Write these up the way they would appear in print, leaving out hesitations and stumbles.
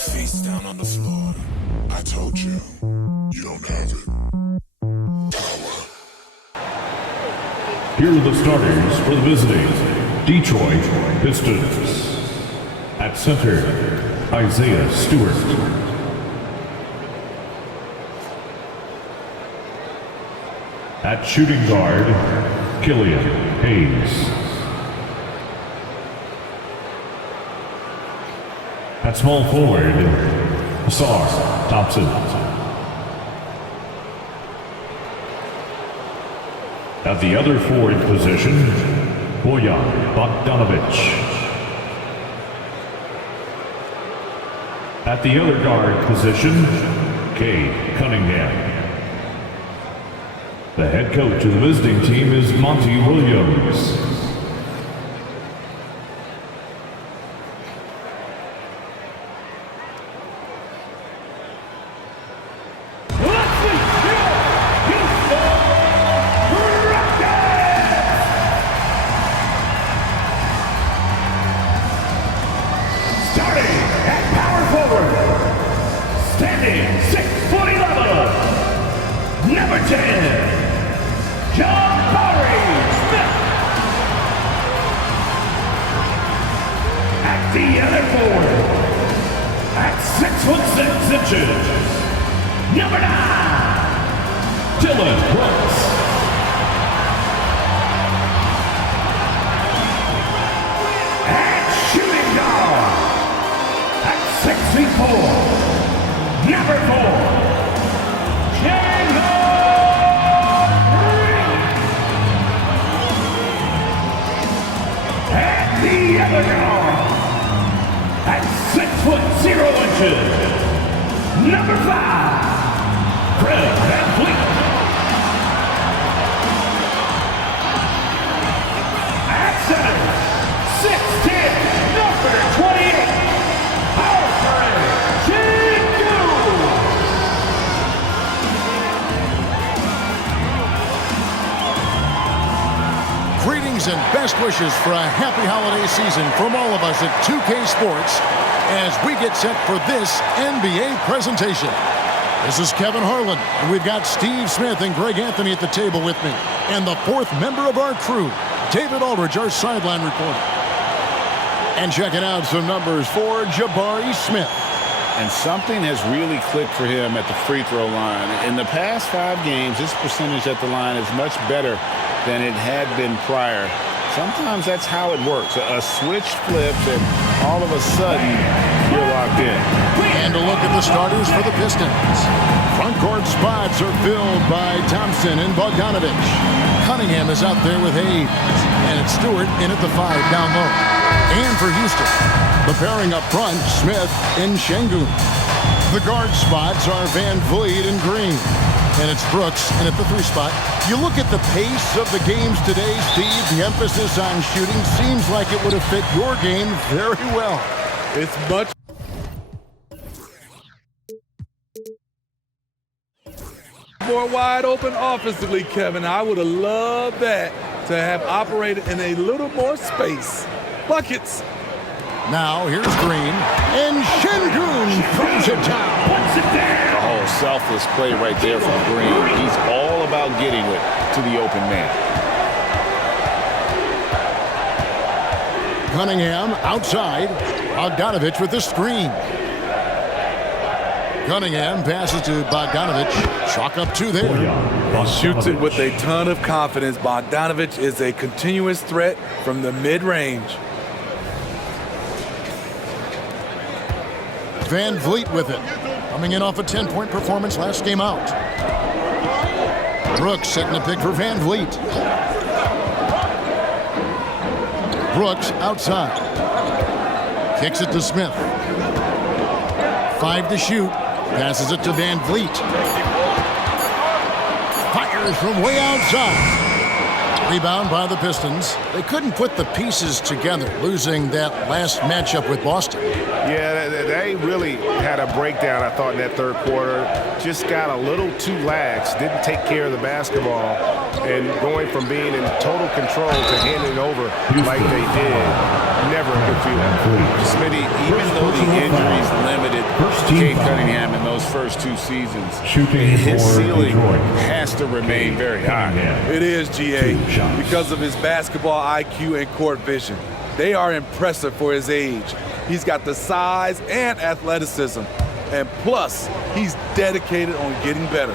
Face down on the floor. I told you, you don't have it. Power. Here are the starters for the visiting Detroit Pistons. At center, Isaiah Stewart. At shooting guard, Killian Hayes. At small forward, Asar Thompson. At the other forward position, Bojan Bogdanovic. At the other guard position, Cade Cunningham. The head coach of the visiting team is Monty Williams. The other forward, at 6'6" number 9, Dylan Brooks. At shooting guard, at 6'4", number 4, Django Green. At the other guard, at 6'0", number 5, Fred VanVleet. At center, 6'10", number 28, PAROKYA. Greetings and best wishes for a happy holiday season from all of us at 2K Sports as we get set for this NBA presentation. This is Kevin Harlan, and we've got Steve Smith and Greg Anthony at the table with me. And the fourth member of our crew, David Aldridge, our sideline reporter. And checking out some numbers for Jabari Smith. And something has really clicked for him at the free throw line. In the past 5 games, his percentage at the line is much better than it had been prior. Sometimes that's how it works. A switch flips and all of a sudden you're locked in. And a look at the starters for the Pistons. Front court spots are filled by Thompson and Bogdanovic. Cunningham is out there with Hayes. And it's Stewart in at the 5 down low. And for Houston, the pairing up front, Smith and Şengün. The guard spots are VanVleet and Green. And it's Brooks in at the 3 spot. You look at the pace of the games today, Steve, the emphasis on shooting seems like it would have fit your game very well. It's much more wide open offensively, Kevin. I would have loved that to have operated in a little more space. Buckets. Now here's Green, and Şengün throws it down. Puts it down. The whole selfless play right there from Green. He's all about getting it to the open man. Cunningham outside. Bogdanovic with the screen. Cunningham passes to Bogdanovic. Chalk up 2 there. Shoots it with a ton of confidence. Bogdanovic is a continuous threat from the mid-range. VanVleet with it. Coming in off a 10-point performance last game out. Brooks setting a pick for VanVleet. Brooks outside. Kicks it to Smith. 5 to shoot. Passes it to VanVleet. Fires from way outside. Rebound by the Pistons. They couldn't put the pieces together, losing that last matchup with Boston. Yeah, they really had a breakdown, I thought, in that third quarter. Just got a little too lax, didn't take care of the basketball, and going from being in total control to handing it over like they did, never a good feeling. Smitty, even though the injuries limited Cade Cunningham in those first 2 seasons. Shooting his for ceiling Detroit. has to remain very high. It is, GA, 2 shots. because of his basketball IQ and court vision. They are impressive for his age. He's got the size and athleticism. And plus, he's dedicated on getting better.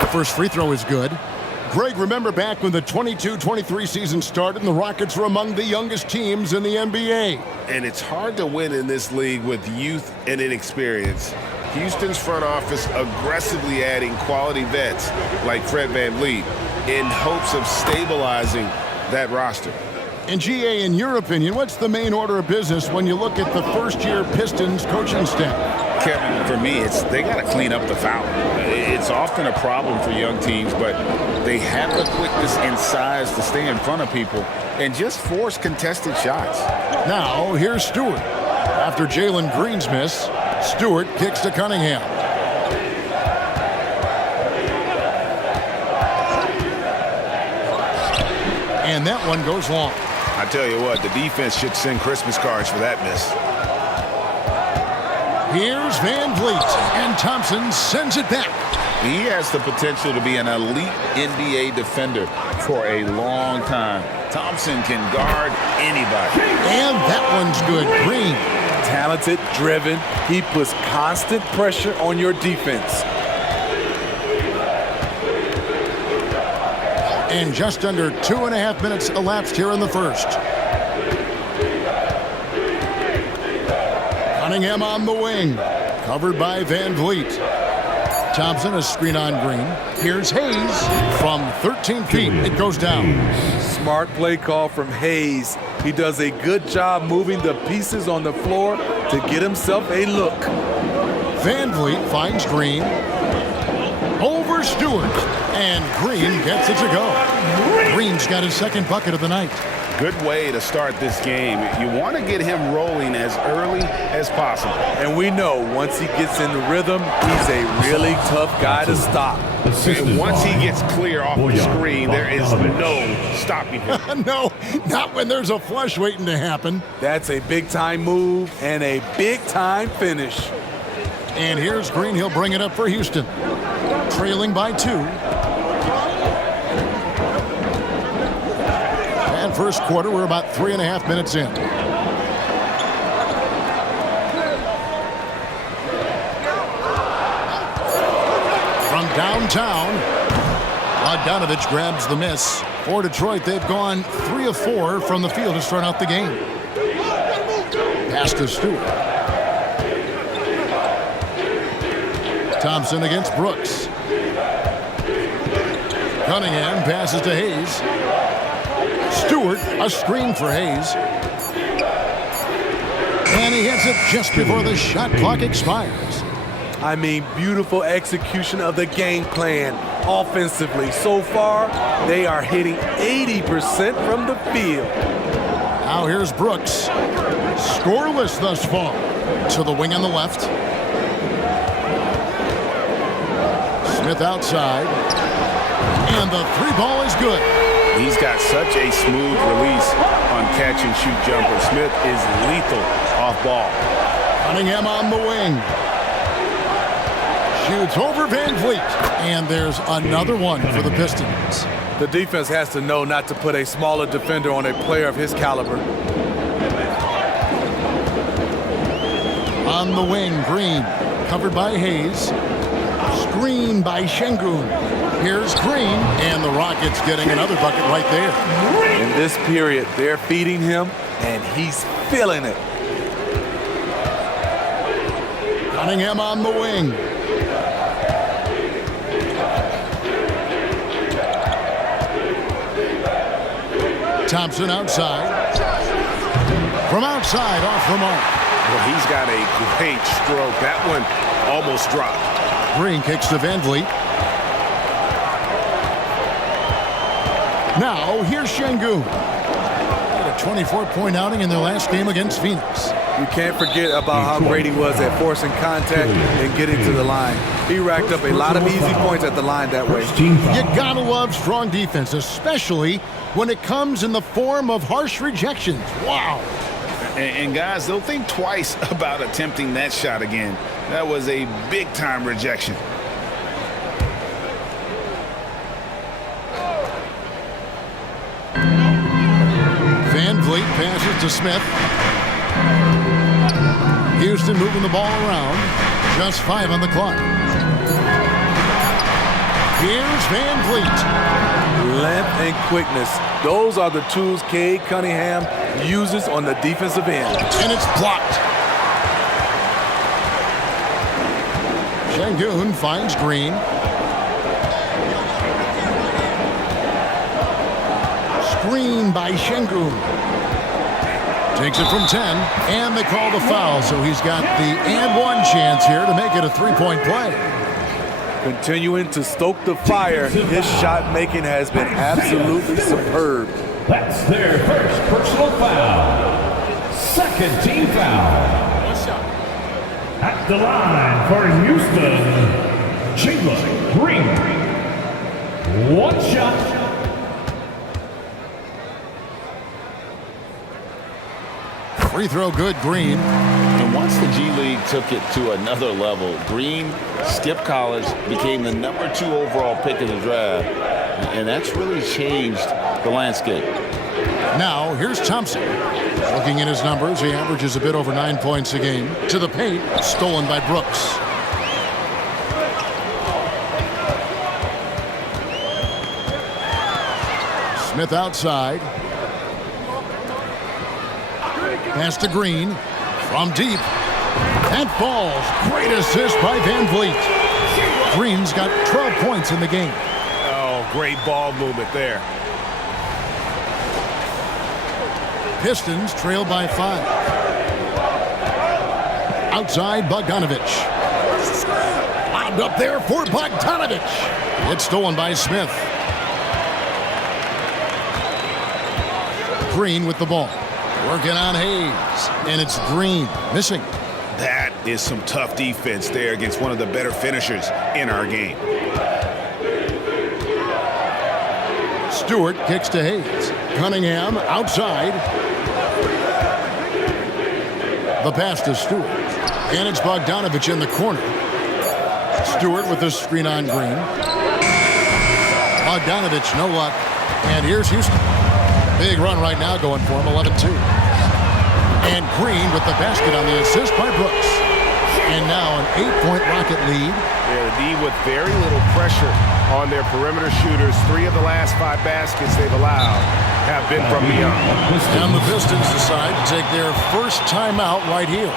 The first free throw is good. Greg, remember back when the 22-23 season started and the Rockets were among the youngest teams in the NBA. And it's hard to win in this league with youth and inexperience. Houston's front office aggressively adding quality vets like Fred VanVleet in hopes of stabilizing that roster. And GA, in your opinion, what's the main order of business when you look at the first-year Pistons coaching staff? Kevin, for me, they got to clean up the foul. It's often a problem for young teams, but they have the quickness and size to stay in front of people and just force contested shots. Now, here's Stewart. After Jalen Green's miss, Stewart kicks to Cunningham. And that one goes long. I tell you what, the defense should send Christmas cards for that miss. Here's VanVleet, and Thompson sends it back. He has the potential to be an elite NBA defender for a long time. Thompson can guard anybody. And that one's good. Green. Talented, driven, he puts constant pressure on your defense. And just under 2.5 minutes elapsed here in the first. Cunningham on the wing, covered by VanVleet. Thompson, a screen on Green. Here's Hayes from 13 feet. It goes down. Smart play call from Hayes. He does a good job moving the pieces on the floor to get himself a look. VanVleet finds Green. Over Stewart. And Green gets it to go. Green's got his second bucket of the night. Good way to start this game. You want to get him rolling as early as possible. And we know once he gets in the rhythm, he's a really tough guy to stop. And once he gets clear off the screen, there is no stopping him. No, not when there's a flush waiting to happen. That's a big-time move and a big-time finish. And here's Green. He'll bring it up for Houston. Trailing by 2. And first quarter, we're about 3.5 minutes in. From downtown, Bogdanovich grabs the miss. For Detroit, they've gone 3 of 4 from the field to start out the game. Pass to Stewart. Thompson against Brooks. Cunningham passes to Hayes. Stewart, a screen for Hayes. And he hits it just before the shot clock expires. I mean, beautiful execution of the game plan offensively. So far, they are hitting 80% from the field. Now here's Brooks. Scoreless thus far. To the wing on the left. Smith outside. And the 3-ball is good. He's got such a smooth release on catch-and-shoot jumper. Smith is lethal off ball. Cunningham on the wing. Shoots over VanVleet. And there's another one for the Pistons. The defense has to know not to put a smaller defender on a player of his caliber. On the wing, Green. Covered by Hayes. Screen by Şengün. Here's Green, and the Rockets getting another bucket right there. In this period, they're feeding him, and he's feeling it. Cunningham on the wing. Thompson outside. From outside, off the mark. Well, he's got a great stroke. That one almost dropped. Green kicks to VanVleet. Now, here's Şengün. Had a 24-point outing in their last game against Phoenix. You can't forget about how great he was at forcing contact and getting to the line. He racked up a lot of easy points at the line that way. You gotta love strong defense, especially when it comes in the form of harsh rejections. Wow. And guys, they'll think twice about attempting that shot again. That was a big-time rejection. Van Vliet passes to Smith. Houston moving the ball around. Just 5 on the clock. Here's Van Vliet. Length and quickness. Those are the tools Cade Cunningham uses on the defensive end. And it's blocked. Şengün finds Green. Screen by Şengün. Takes it from 10, and they call the foul, so he's got the and one chance here to make it a three-point play. Continuing to stoke the fire, his shot making has been absolutely superb. That's their first personal foul. Second team foul. At the line for Houston, Jalen Green. One shot. Free throw good, Green. And once the G League took it to another level, Green skipped college, became the #2 overall pick in the draft, and that's really changed the landscape. Now, here's Thompson. Looking at his numbers, he averages a bit over 9 points a game. To the paint, stolen by Brooks. Smith outside. Pass to Green. From deep. And falls. Great assist by Van Vliet. Green's got 12 points in the game. Oh, great ball movement there. Pistons trail by 5. Outside, Bogdanovich. Lobbed up there for Bogdanovich. It's stolen by Smith. Green with the ball. Working on Hayes. And it's Green missing. That is some tough defense there against one of the better finishers in our game. Stewart kicks to Hayes. Cunningham outside. The pass to Stewart. And it's Bogdanovich in the corner. Stewart with the screen on Green. Bogdanovich, no luck. And here's Houston. Big run right now going for him, 11-2. And Green with the basket on the assist by Brooks. And now an 8-point Rocket lead. Yeah, the D with very little pressure on their perimeter shooters. 3 of the last 5 baskets they've allowed have been from beyond. And the Pistons decide to take their first timeout right here.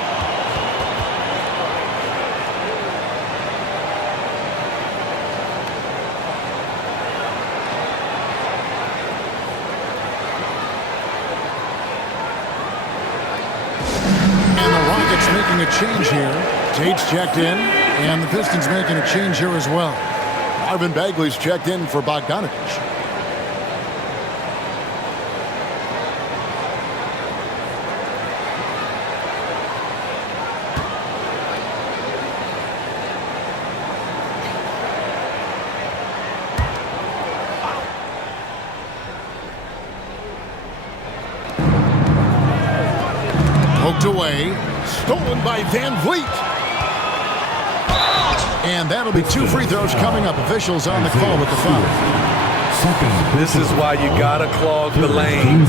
Making a change here. Tate's checked in, and the Pistons making a change here as well. Marvin Bagley's checked in for Bogdanovich. Poked away. Stolen by Van Vliet. And that'll be 2 free throws coming up. Officials on the call with the foul. This is why you gotta clog the lane.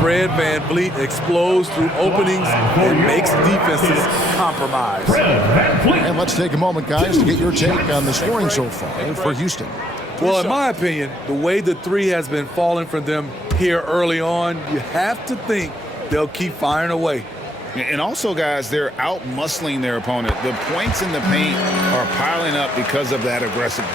Fred Van Vliet explodes through openings and makes defenses compromise. And let's take a moment, guys, to get your take on the scoring so far for Houston. Well, in my opinion, the way the 3 has been falling for them here early on, you have to think they'll keep firing away. And also, guys, they're out-muscling their opponent. The points in the paint are piling up because of that aggressiveness.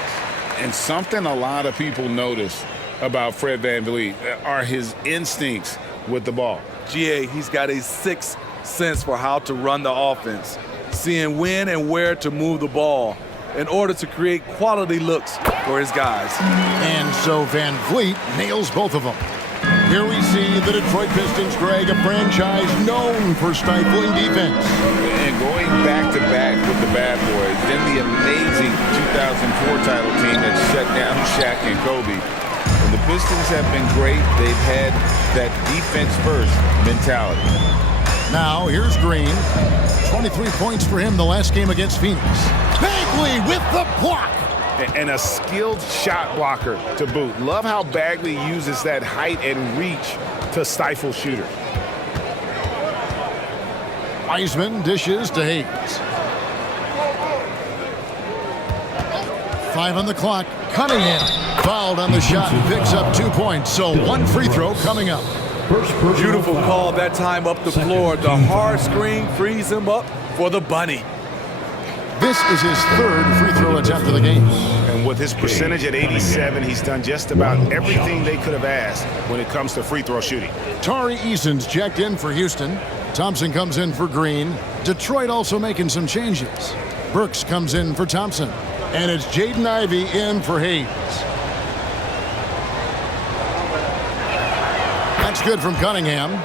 And something a lot of people notice about Fred Van Vliet are his instincts with the ball. GA, he's got a sixth sense for how to run the offense, seeing when and where to move the ball in order to create quality looks for his guys. And so Van Vliet nails both of them. Here we see the Detroit Pistons, Greg, a franchise known for stifling defense. And going back-to-back with the bad boys, then the amazing 2004 title team that shut down Shaq and Kobe. And the Pistons have been great. They've had that defense-first mentality. Now, here's Green. 23 points for him the last game against Phoenix. Bagley with the block. And a skilled shot blocker to boot. Love how Bagley uses that height and reach to stifle shooters. Wiseman dishes to Hayes. 5 on the clock. Cunningham fouled on the shot and picks up 2 points. So 1 free throw coming up. Beautiful call that time up the floor. The hard screen frees him up for the bunny. This is his 3rd free throw attempt of the game. And with his percentage at 87, he's done just about everything they could have asked when it comes to free throw shooting. Tari Eason's checked in for Houston. Thompson comes in for Green. Detroit also making some changes. Burks comes in for Thompson. And it's Jaden Ivey in for Hayes. That's good from Cunningham.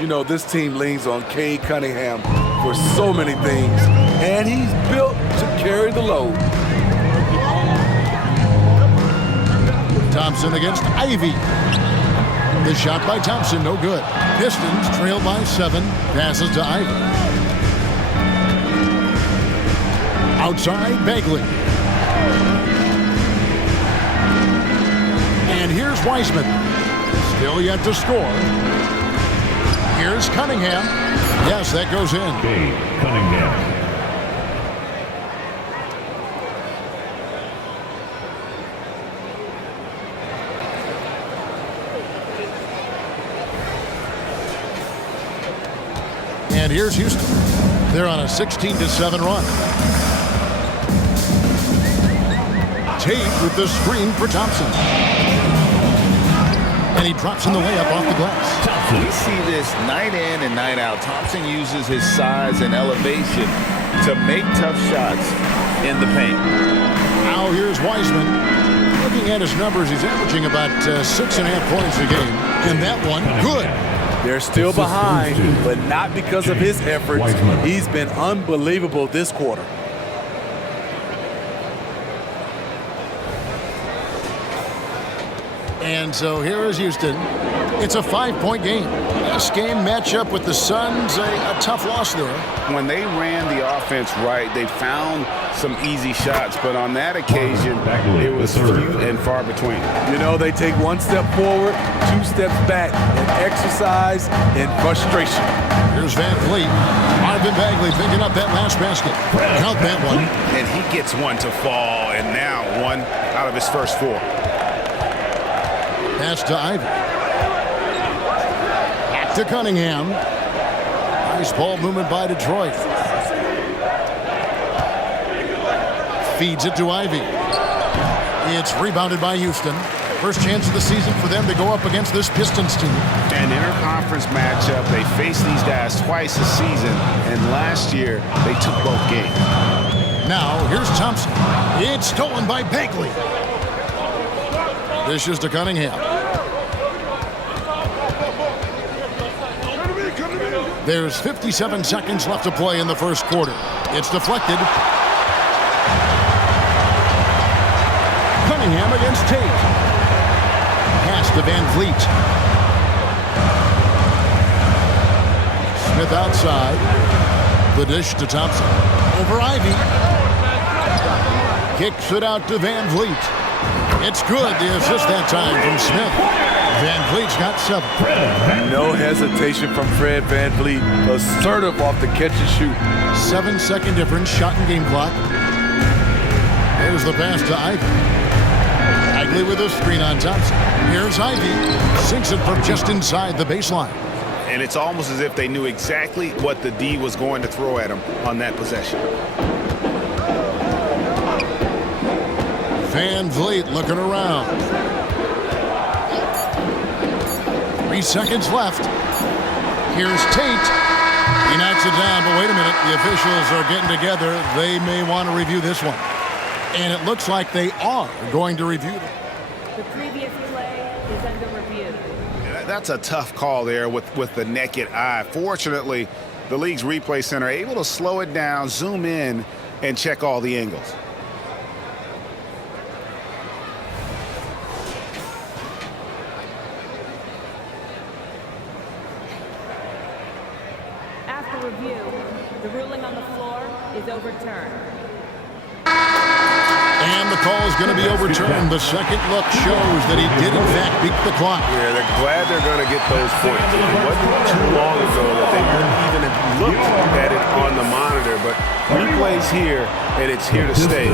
You know, this team leans on Cade Cunningham for so many things, and he's built to carry the load. Thompson against Ivey. The shot by Thompson, no good. Pistons trail by 7. Passes to Ivey. Outside, Bagley. And here's Wiseman. Still yet to score. Here's Cunningham. Yes, that goes in. Cade Cunningham. And here's Houston. They're on a 16-7 run. Tate with the screen for Thompson. And he drops in the layup off the glass. We see this night in and night out. Thompson uses his size and elevation to make tough shots in the paint. Now here's Wiseman. Looking at his numbers, he's averaging about 6.5 points a game. And that one, good. They're still behind, but not because of his efforts. He's been unbelievable this quarter. And so here is Houston. It's a 5-point game. This game matchup with the Suns, a tough loss there. When they ran the offense right, they found some easy shots, but on that occasion, it was few and far between. You know, they take 1 step forward, 2 steps back, and exercise in frustration. Here's Van Fleet. Marvin Bagley picking up that last basket. Count that one. And he gets one to fall, and now 1 out of his first 4. Pass to Ivey. Back to Cunningham. Nice ball movement by Detroit. Feeds it to Ivey. It's rebounded by Houston. First chance of the season for them to go up against this Pistons team. An interconference matchup. They faced these guys twice this season, and last year they took both games. Now here's Thompson. It's stolen by Bagley. Dishes to Cunningham. There's 57 seconds left to play in the first quarter. It's deflected. Cunningham against Tate. Pass to Van Fleet. Smith outside. The dish to Thompson. Over Ivey. Kicks it out to Van Fleet. It's good. The assist that time from Smith. Van Vliet's got 7. No hesitation from Fred Van Vliet. Assertive off the catch and shoot. 7-second difference, shot and game clock. There's the pass to Ivey. Bagley with a screen on Thompson. Here's Ivey. Sinks it from just inside the baseline. And it's almost as if they knew exactly what the D was going to throw at him on that possession. Van Vliet looking around. 3 seconds left. Here's Tate. He knocks it down, but wait a minute. The officials are getting together. They may want to review this one. And it looks like they are going to review it. The previous play is under review. That's a tough call there with the naked eye. Fortunately, the league's replay center able to slow it down, zoom in, and check all the angles. review. The ruling on the floor is overturned. And the call is going to be overturned. The second look shows that he did, in fact, beat the clock. Yeah, they're glad they're going to get those points. It wasn't too long ago that they wouldn't even have looked at it on the monitor, but replays here, and it's here to stay.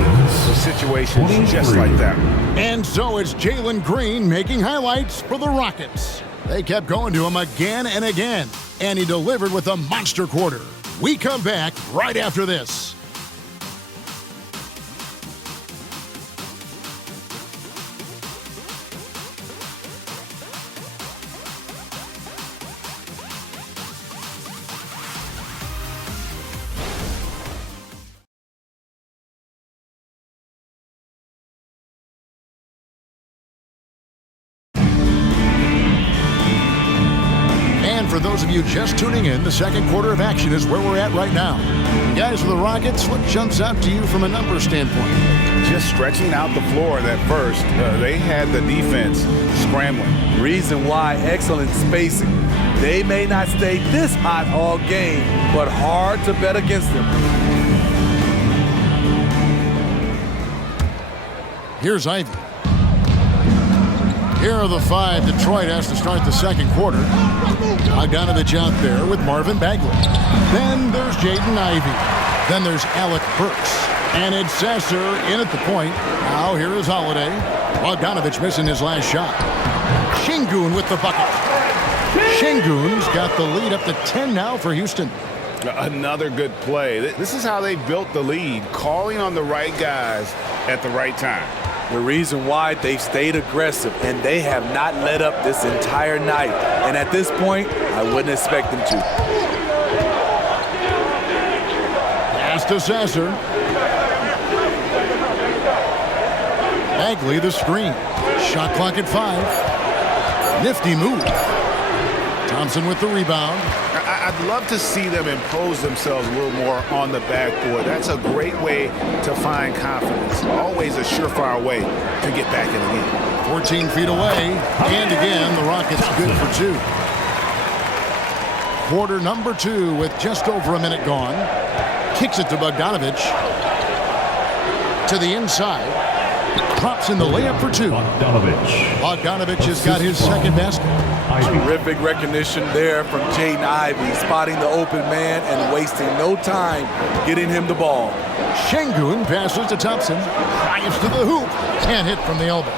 Situations just like that. And so it's Jalen Green making highlights for the Rockets. They kept going to him again and again, and he delivered with a monster quarter. We come back right after this. For those of you just tuning in, the second quarter of action is where we're at right now. Guys of the Rockets, what jumps out to you from a numbers standpoint? Just stretching out the floor that first. They had the defense scrambling. Reason why, excellent spacing. They may not stay this hot all game, but hard to bet against them. Here's Ivy. Here are the five Detroit has to start the second quarter. Bogdanovich out there with Marvin Bagley. Then there's Jaden Ivey. Then there's Alec Burks. And it's Sasser in at the point. Now here is Holiday. Bogdanovich missing his last shot. Şengün with the bucket. Şengün's got the lead up to 10 now for Houston. Another good play. This is how they built the lead, calling on the right guys at the right time. The reason why they've stayed aggressive and they have not let up this entire night. And at this point, I wouldn't expect them to. Pass to Sasser. Bagley the screen. Shot clock at 5. Nifty move. Thompson with the rebound. I'd love to see them impose themselves a little more on the backboard. That's a great way to find confidence. Always a surefire way to get back in the game. 14 feet away. And again, the Rockets good for 2. Quarter number 2 with just over a minute gone. Kicks it to Bogdanovich. To the inside. Drops in the layup for 2. Bogdanovich has got his second basket. Terrific recognition there from Jaden Ivey, spotting the open man and wasting no time getting him the ball. Şengün passes to Thompson. Drives to the hoop. Can't hit from the elbow.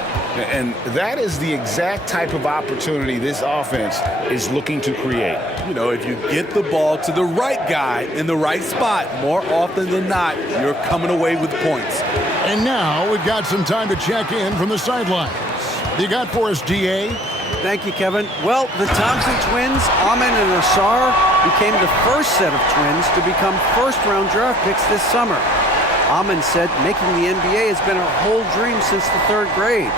And that is the exact type of opportunity this offense is looking to create. You know, if you get the ball to the right guy in the right spot, more often than not, you're coming away with points. And now we've got some time to check in from the sidelines. You got for us, DA? Thank you, Kevin. Well, the Thompson twins, Amin and Asar, became the first set of twins to become first-round draft picks this summer. Amin said making the NBA has been a whole dream since the 3rd grade.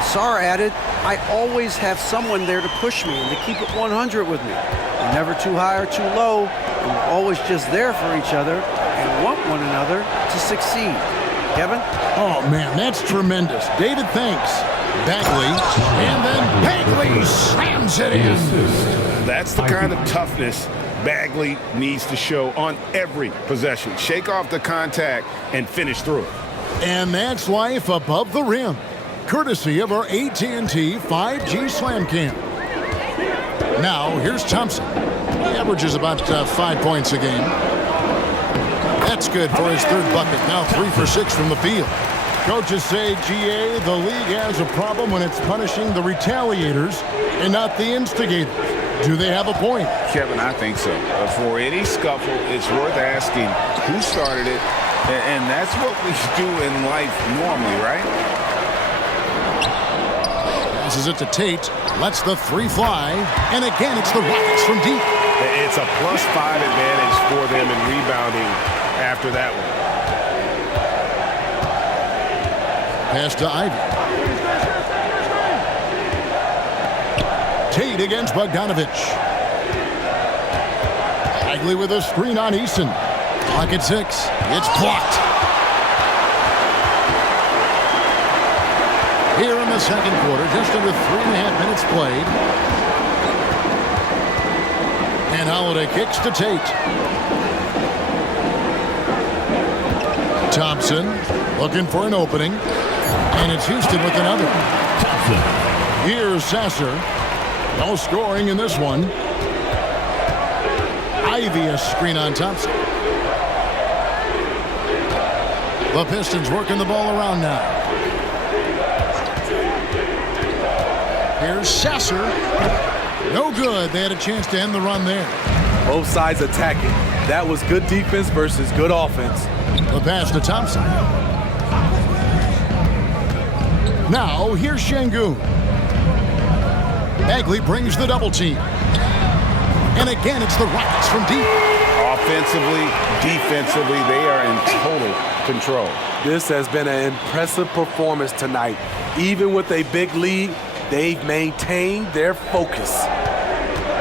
Asar added, I always have someone there to push me and to keep it 100 with me. We're never too high or too low, and we're always just there for each other and want one another to succeed. Kevin? Oh, man, that's tremendous. David, thanks. Bagley, and then Bagley slams it in. That's the kind of toughness Bagley needs to show on every possession. Shake off the contact and finish through it. And that's life above the rim, courtesy of our AT&T 5G Slam Cam. Now, here's Thompson. He averages about 5 points a game. That's good for his 3rd bucket. Now 3 for 6 from the field. Coaches say, GA, the league has a problem when it's punishing the retaliators and not the instigators. Do they have a point? Kevin, I think so. For any scuffle, it's worth asking who started it, and that's what we do in life normally, right? Passes it to Tate, lets the 3 fly, and again it's the Rockets from deep. It's a +5 advantage for them in rebounding after that one. Pass to Ivy. Tate against Bogdanovich. Bagley with a screen on Eason. Clock at 6. It's blocked. Here in the second quarter, just under 3.5 minutes played. And Holiday kicks to Tate. Thompson looking for an opening. And it's Houston with another. Here's Sasser. No scoring in this one. Ivy a screen on Thompson. The Pistons working the ball around now. Here's Sasser. No good. They had a chance to end the run there. Both sides attacking. That was good defense versus good offense. The pass to Thompson. Now, here's Şengün. Bagley brings the double team. And again, it's the Rockets from deep. Offensively, defensively, they are in total control. This has been an impressive performance tonight. Even with a big lead, they've maintained their focus.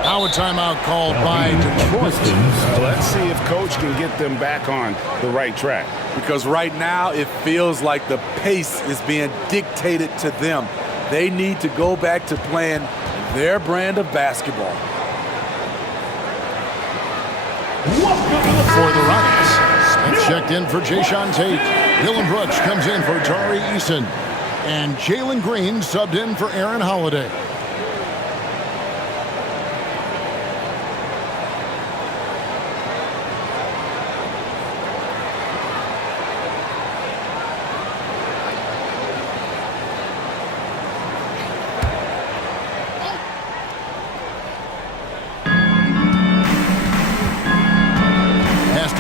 Now a timeout called by Detroit. Let's see if Coach can get them back on the right track. Because right now it feels like the pace is being dictated to them. They need to go back to playing their brand of basketball. For the Rockets, Smith checked in for Jayshawn Tate. Dylan Brooks comes in for Tari Eason. And Jalen Green subbed in for Aaron Holiday.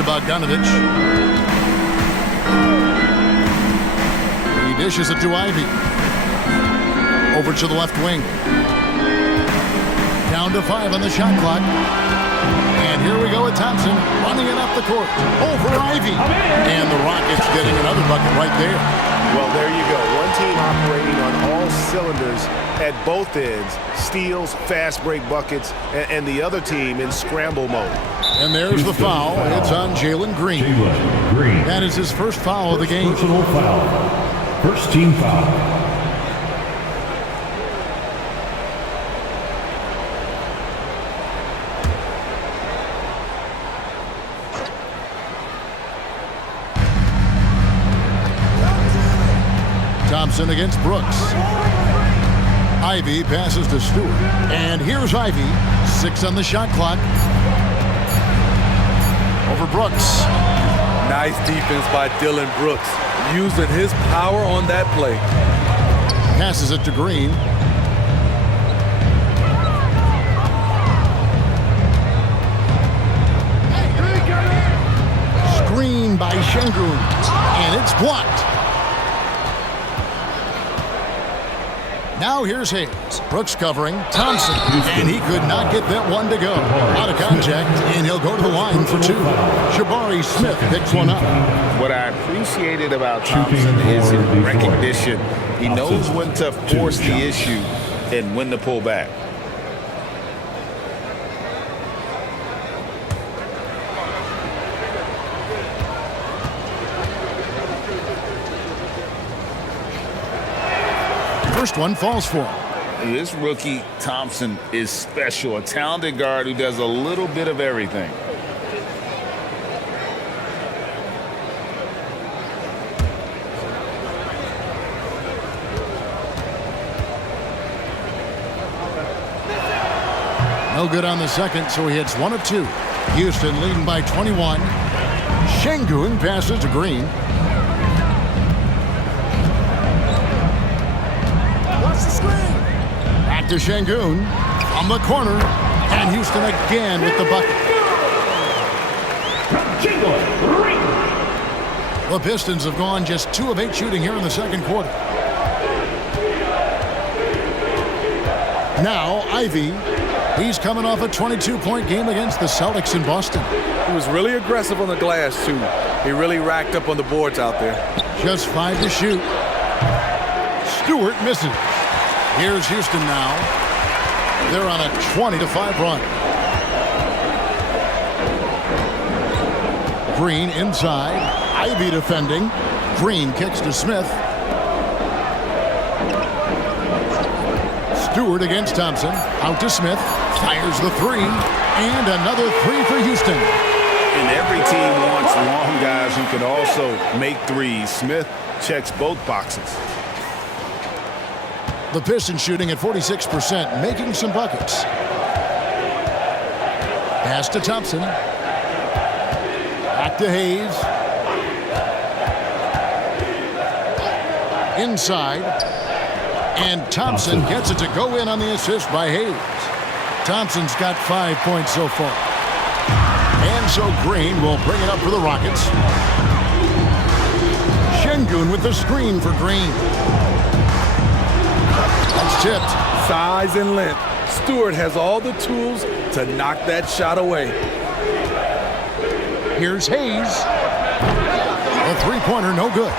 Bogdanovich. He dishes it to Ivy. Over to the left wing. Down to 5 on the shot clock. And here we go with Thompson running it up the court. Over Ivy. And the Rockets getting another bucket right there. Well, there you go. One team operating on all cylinders at both ends. Steals, fast break buckets, and the other team in scramble mode. And there's the foul. It's on Jalen Green. That is his first foul of the game. Personal foul. First team foul. Thompson against Brooks. Ivy passes to Stewart. And here's Ivy. 6 on the shot clock. Over Brooks. Nice defense by Dylan Brooks, using his power on that play. Passes it to Green. Screen by Şengün. And it's blocked. Now here's Hayes. Brooks covering. Thompson. And he could not get that one to go. Out of contact, and he'll go to the line for 2. Jabari Smith picks one up. What I appreciated about Thompson is his recognition. He knows when to force the issue and when to pull back. First one falls for him. This rookie, Thompson, is special. A talented guard who does a little bit of everything. No good on the second, so he hits 1 of 2. Houston leading by 21. Şengün passes to Green. Back to Şengün on the corner, and Houston again with the bucket. The Pistons have gone just 2 of 8 shooting here in the second quarter. Now Ivy, he's coming off a 22-point game against the Celtics in Boston. He was really aggressive on the glass too. He really racked up on the boards out there. Just 5 to shoot. Stewart misses. Here's Houston now. They're on a 20-5 run. Green inside. Ivy defending. Green kicks to Smith. Stewart against Thompson. Out to Smith. Fires the three. And another three for Houston. And every team wants long guys who can also make threes. Smith checks both boxes. The Pistons shooting at 46%, making some buckets. Pass to Thompson. Back to Hayes. Inside. And Thompson gets it to go in on the assist by Hayes. Thompson's got 5 points so far. And so Green will bring it up for the Rockets. Şengün with the screen for Green. That's tipped. Size and length. Stewart has all the tools to knock that shot away. Here's Hayes. A three-pointer, no good.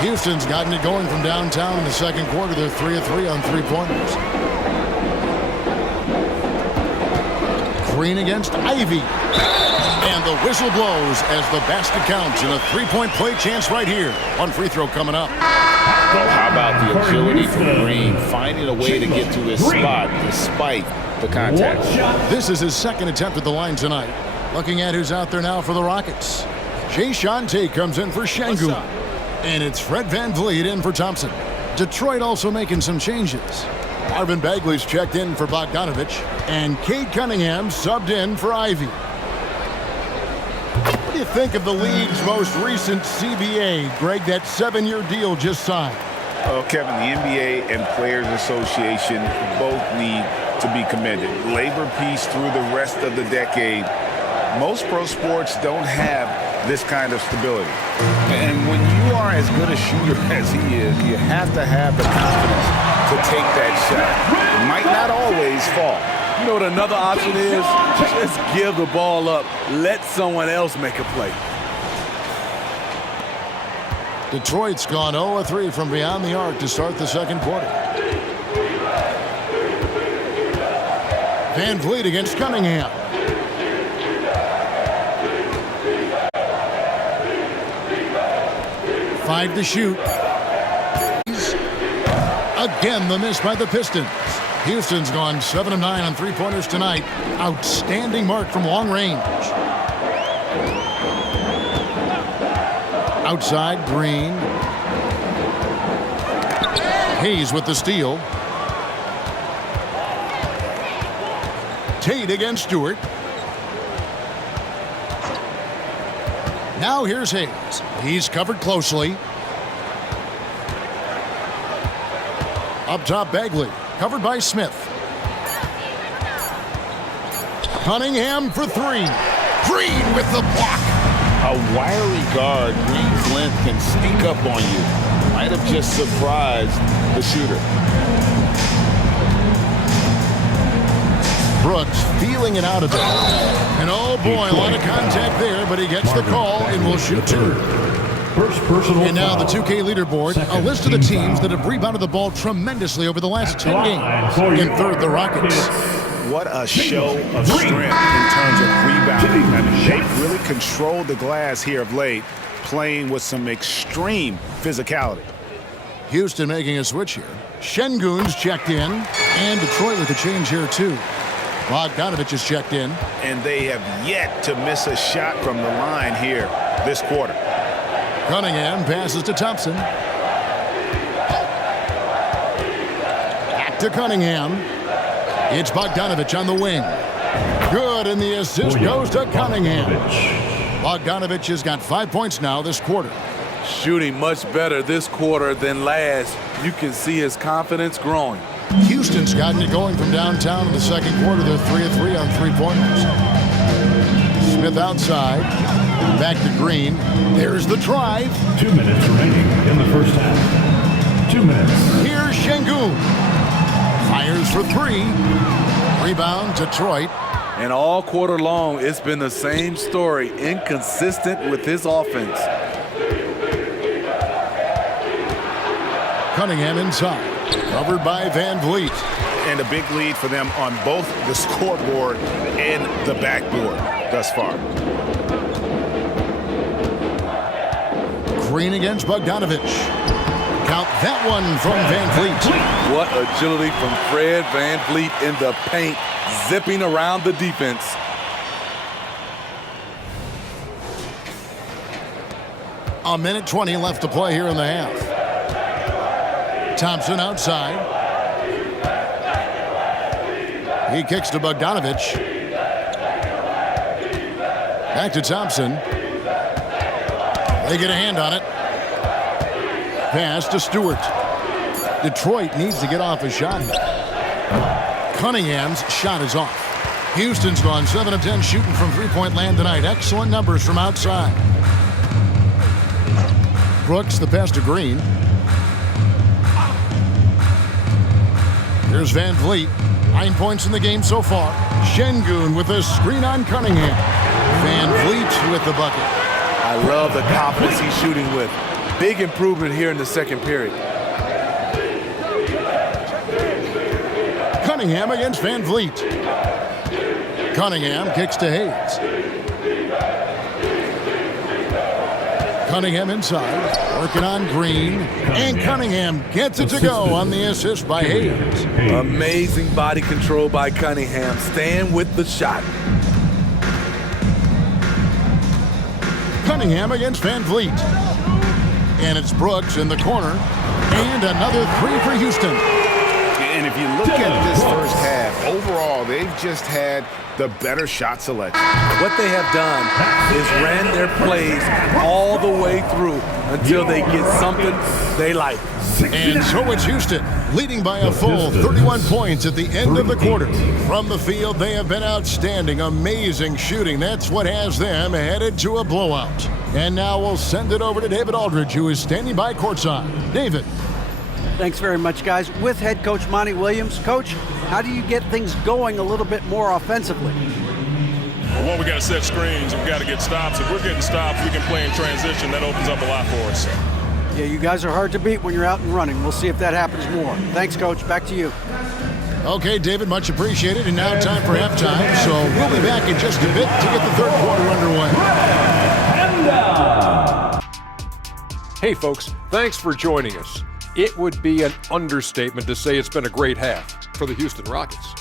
Houston's gotten it going from downtown in the second quarter. They're 3 of 3 on three-pointers. Green against Ivy. And the whistle blows as the basket counts in a three-point play chance right here. One free throw coming up. Well, how about the agility from Green, finding a way to get to his spot despite the contact? This is his second attempt at the line tonight. Looking at who's out there now for the Rockets. Jae'Sean comes in for Şengün. And it's Fred VanVleet in for Thompson. Detroit also making some changes. Marvin Bagley's checked in for Bogdanovich. And Cade Cunningham subbed in for Ivy. What do you think of the league's most recent CBA? Greg, that 7-year deal just signed. Well, Kevin, the NBA and Players Association both need to be commended. Labor peace through the rest of the decade. Most pro sports don't have this kind of stability. And when you are as good a shooter as he is, you have to have the confidence to take that shot. It might not always fall. You know what another option is? Just give the ball up. Let someone else make a play. Detroit's gone 0 of 3 from beyond the arc to start the second quarter. VanVleet against Cunningham. Five to shoot. Again, the miss by the Pistons. Houston's gone 7 of 9 on three-pointers tonight. Outstanding mark from long range. Outside, Green. Hayes with the steal. Tate against Stewart. Now here's Hayes. He's covered closely. Up top, Bagley. Covered by Smith. Cunningham for three. Green with the block. A wiry guard, Green's length can sneak up on you. Might have just surprised the shooter. Brooks feeling it out of there. And oh boy, a lot of contact there, but he gets the call and will shoot two. First personal And now the foul. 2K leaderboard, a list of the teams that have rebounded the ball tremendously over the last 10 games. In third, the Rockets. What a show of strength in terms of rebounding. I mean, they've really controlled the glass here of late, playing with some extreme physicality. Houston making a switch here. Şengün's checked in, and Detroit with a change here too. Bogdanovich is checked in. And they have yet to miss a shot from the line here this quarter. Cunningham passes to Thompson. Back to Cunningham. It's Bogdanovich on the wing. Good, and the assist goes to Cunningham. Bogdanovich has got 5 points now this quarter. Shooting much better this quarter than last. You can see his confidence growing. Houston's gotten it going from downtown in the second quarter. They're 3 of 3 on three-pointers. Smith outside. Back to Green. There's the drive. 2 minutes remaining in the first half. 2 minutes. Here's Şengün. Fires for three. Rebound, Detroit. And all quarter long, it's been the same story. Inconsistent with his offense. Cunningham inside. Covered by VanVleet. And a big lead for them on both the scoreboard and the backboard thus far. Green against Bogdanovich. Count that one from VanVleet. What agility from Fred VanVleet in the paint. zipping around the defense. A minute 20 left to play here in the half. Thompson outside. He kicks to Bogdanovich. Back to Thompson. They get a hand on it. Pass to Stewart. Detroit needs to get off a shot. Cunningham's shot is off. Houston's gone 7 of 10 shooting from three-point land tonight. Excellent numbers from outside. Brooks, the pass to Green. Here's Van Vliet. 9 points in the game so far. Şengün with a screen on Cunningham. Van Vliet with the bucket. I love the confidence he's shooting with. Big improvement here in the second period. Cunningham against Van Vliet. Cunningham kicks to Hayes. Cunningham inside, working on Green, and Cunningham gets it to go on the assist by Hayes. Amazing body control by Cunningham, staying with the shot. Cunningham against Van Vliet. And it's Brooks in the corner, and another three for Houston. And if you look at this first half, overall, they've just had the better shot selection. What they have done is ran their plays all the way through until they get something they like. And so it's Houston, leading by a full 31 points at the end of the quarter. From the field, they have been outstanding, amazing shooting. That's what has them headed to a blowout. And now we'll send it over to David Aldridge, who is standing by courtside. David. Thanks very much, guys. With head coach Monty Williams. Coach, how do you get things going a little bit more offensively? Well, one, we got to set screens. We got to get stops. If we're getting stops, we can play in transition. That opens up a lot for us. Yeah, you guys are hard to beat when you're out and running. We'll see if that happens more. Thanks, Coach. Back to you. Okay, David, much appreciated. And now time for halftime. So we'll be back in just a bit to get the third quarter underway. Hey, folks. Thanks for joining us. It would be an understatement to say it's been a great half for the Houston Rockets.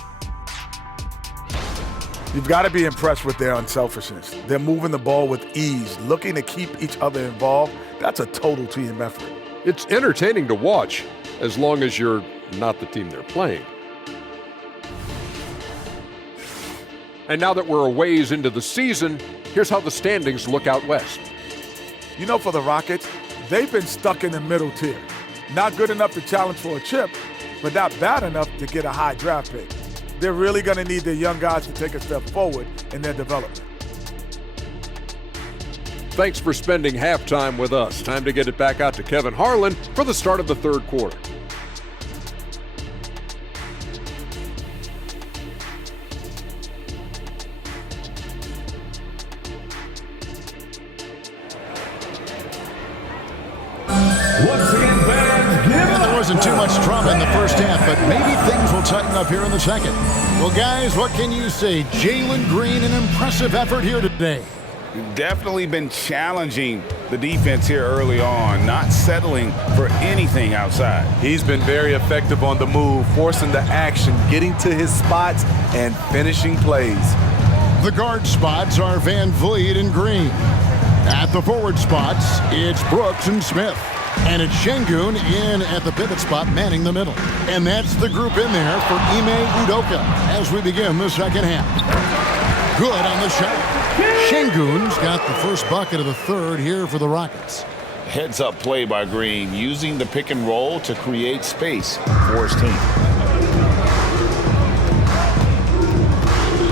You've got to be impressed with their unselfishness. They're moving the ball with ease, looking to keep each other involved. That's a total team effort. It's entertaining to watch, as long as you're not the team they're playing. And now that we're a ways into the season, here's how the standings look out west. You know, for the Rockets, they've been stuck in the middle tier. Not good enough to challenge for a chip, but not bad enough to get a high draft pick. They're really going to need their young guys to take a step forward in their development. Thanks for spending halftime with us. Time to get it back out to Kevin Harlan for the start of the third quarter. Wasn't too much trauma in the first half, but maybe things will tighten up here in the second. Well, guys, what can you say? Jalen Green, an impressive effort here today. Definitely been challenging the defense here early on, not settling for anything outside. He's been very effective on the move, forcing the action, getting to his spots, and finishing plays. The guard spots are Van Vliet and Green. At the forward spots, it's Brooks and Smith. And it's Şengün in at the pivot spot, manning the middle. And that's the group in there for Ime Udoka as we begin the second half. Good on the shot. Şengün's got the first bucket of the third here for the Rockets. Heads-up play by Green, using the pick and roll to create space for his team.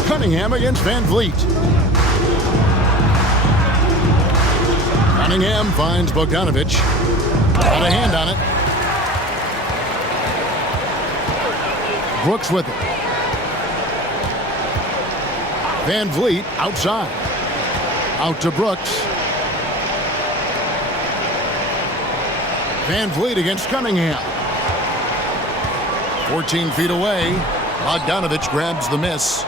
Cunningham against Van Vliet. Cunningham finds Bogdanovich. Got a hand on it. Brooks with it. Van Vliet outside. Out to Brooks. Van Vliet against Cunningham. 14 feet away. Bogdanovich grabs the miss.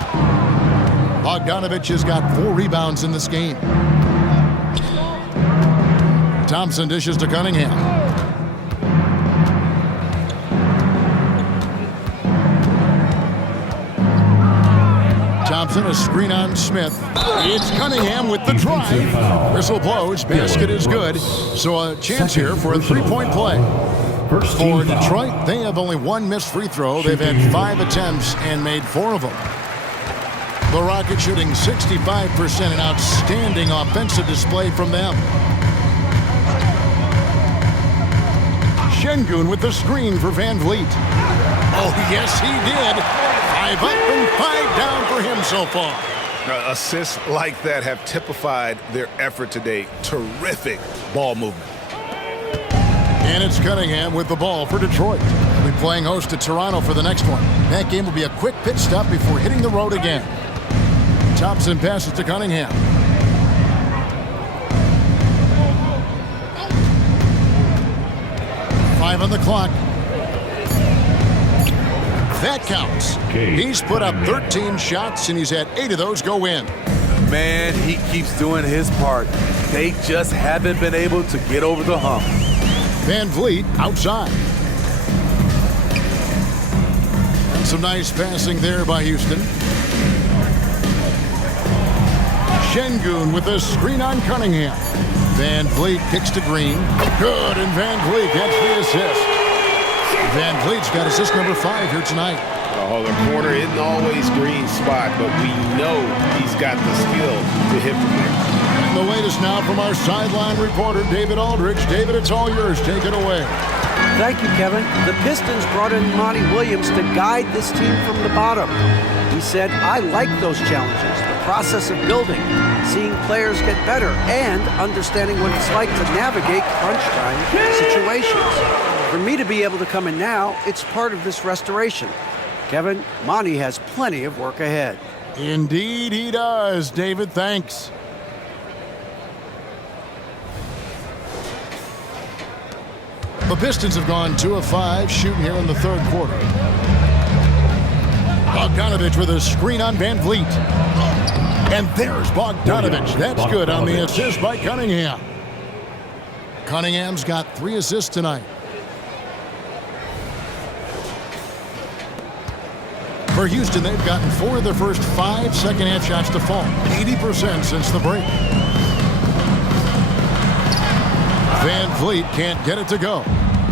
Bogdanovich has got 4 rebounds in this game. Thompson dishes to Cunningham. Thompson, a screen on Smith. It's Cunningham with the drive. Whistle blows. Basket is good. So a chance here for a three-point play. For Detroit, they have only one missed free throw. They've had 5 attempts and made 4 of them. The Rockets shooting 65%, an outstanding offensive display from them. Şengün with the screen for Van Vliet. Oh, yes, he did. 5 up and 5 down for him so far. Assists like that have typified their effort today. Terrific ball movement. And it's Cunningham with the ball for Detroit. They'll be playing host to Toronto for the next one. That game will be a quick pit stop before hitting the road again. Thompson passes to Cunningham. Five on the clock. That counts. He's put up 13 shots, and he's had 8 of those go in. Man, he keeps doing his part. They just haven't been able to get over the hump. Van Vliet outside. And some nice passing there by Houston. Şengün with a screen on Cunningham. Van Vliet kicks to Green. Good, and Van Vliet gets the assist. Van Vliet's got assist number 5 here tonight. Oh, the corner isn't always Green's spot, but we know he's got the skill to hit from there. And the latest now from our sideline reporter, David Aldridge. David, it's all yours. Take it away. Thank you, Kevin. The Pistons brought in Monty Williams to guide this team from the bottom. He said, I like those challenges, the process of building, seeing players get better, and understanding what it's like to navigate crunch time situations. For me to be able to come in now, it's part of this restoration. Kevin, Monty has plenty of work ahead. Indeed he does, David. Thanks. The Pistons have gone 2 of 5 shooting here in the third quarter. Bogdanovich with a screen on Van Vliet. And there's Bogdanovich. That's good on the assist by Cunningham. Cunningham's got 3 assists tonight. For Houston, they've gotten 4 of their first 5 second-half shots to fall. 80% since the break. Van Vliet can't get it to go.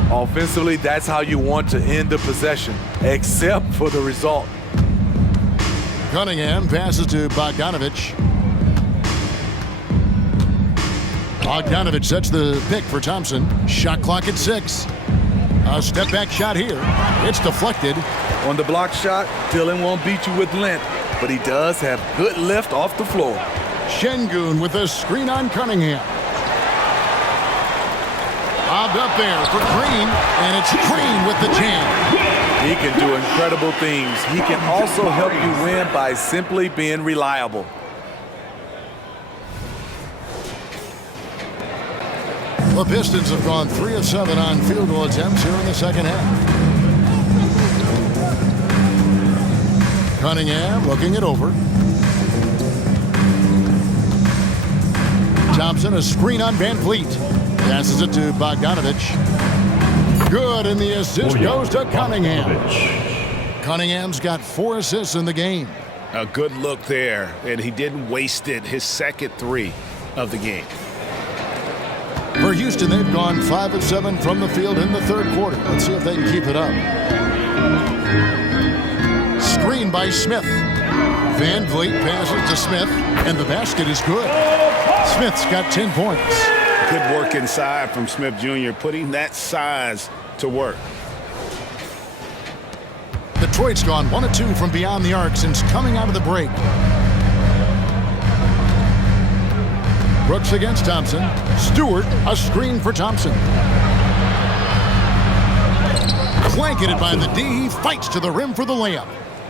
Offensively, that's how you want to end the possession, except for the result. Cunningham passes to Bogdanovich. Bogdanovich sets the pick for Thompson. Shot clock at 6. A step-back shot here. It's deflected. On the block shot, Dillon won't beat you with length, but he does have good lift off the floor. Şengün with a screen on Cunningham. Bobbed up there for Green, and it's Green with the jam. He can do incredible things. He can also help you win by simply being reliable. The Pistons have gone 3 of 7 on field goal attempts here in the second half. Cunningham looking it over. Thompson, a screen on Van Vliet. Passes it to Bogdanovich. Good, and the assist goes to Cunningham. Cunningham's got 4 assists in the game. A good look there, and he didn't waste it. His second 3 of the game. For Houston, they've gone 5 of 7 from the field in the third quarter. Let's see if they can keep it up. Screen by Smith. Van Vliet passes to Smith, and the basket is good. Smith's got 10 points. Good work inside from Smith Jr., putting that size to work. Detroit's gone 1 of 2 from beyond the arc since coming out of the break. Brooks against Thompson. Stewart, a screen for Thompson. Blanketed by the D. He fights to the rim for the layup.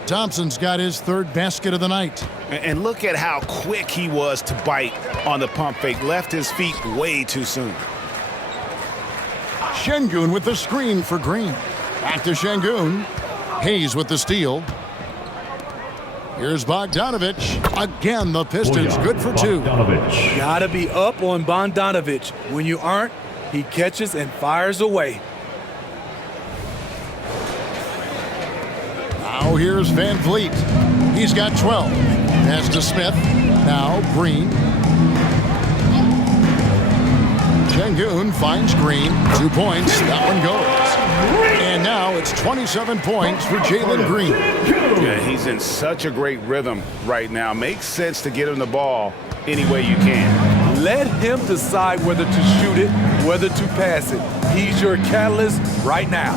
Thompson's got his 3rd basket of the night. And look at how quick he was to bite on the pump fake. Left his feet way too soon. Şengün with the screen for Green. Back to Şengün. Hayes with the steal. Here's Bogdanovich. Again, the Pistons good for 2. Gotta be up on Bogdanovich. When you aren't, he catches and fires away. Now here's Van Vliet. He's got 12. Pass to Smith. Now Green. Şengün finds Green. 2 points. That one goes. And now it's 27 points for Jalen Green. Yeah, he's in such a great rhythm right now. Makes sense to get him the ball any way you can. Let him decide whether to shoot it, whether to pass it. He's your catalyst right now.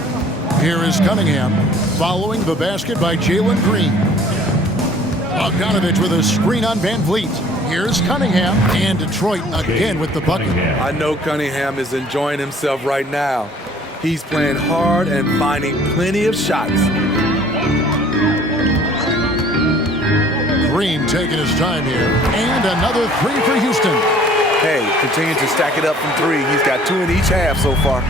Here is Cunningham following the basket by Jalen Green. Bogdanovich with a screen on Van Vliet. Here's Cunningham, and Detroit again with the bucket. I know Cunningham is enjoying himself right now. He's playing hard and finding plenty of shots. Green taking his time here. And another three for Houston. Hey, continue to stack it up from three. He's got 2 in each half so far.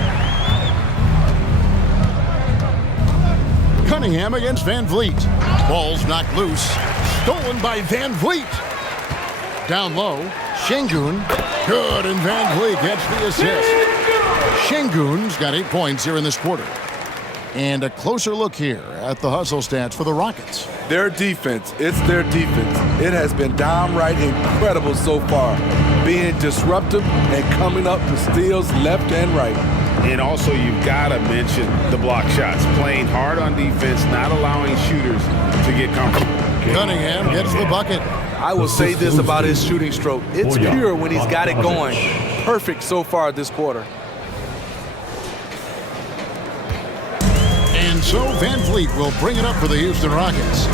Cunningham against Van Vliet. Ball's knocked loose. Stolen by Van Vliet. Down low, Şengün. Good, and Van Vliet gets the assist. Şengün's got 8 points here in this quarter. And a closer look here at the hustle stats for the Rockets. Their defense, it's their defense. It has been downright incredible so far, being disruptive and coming up with steals left and right. And also, you've got to mention the block shots. Playing hard on defense, not allowing shooters to get comfortable. Cunningham gets the bucket. I will say this about his shooting stroke. It's pure when he's got it going. Perfect so far this quarter. And so Van Vliet will bring it up for the Houston Rockets.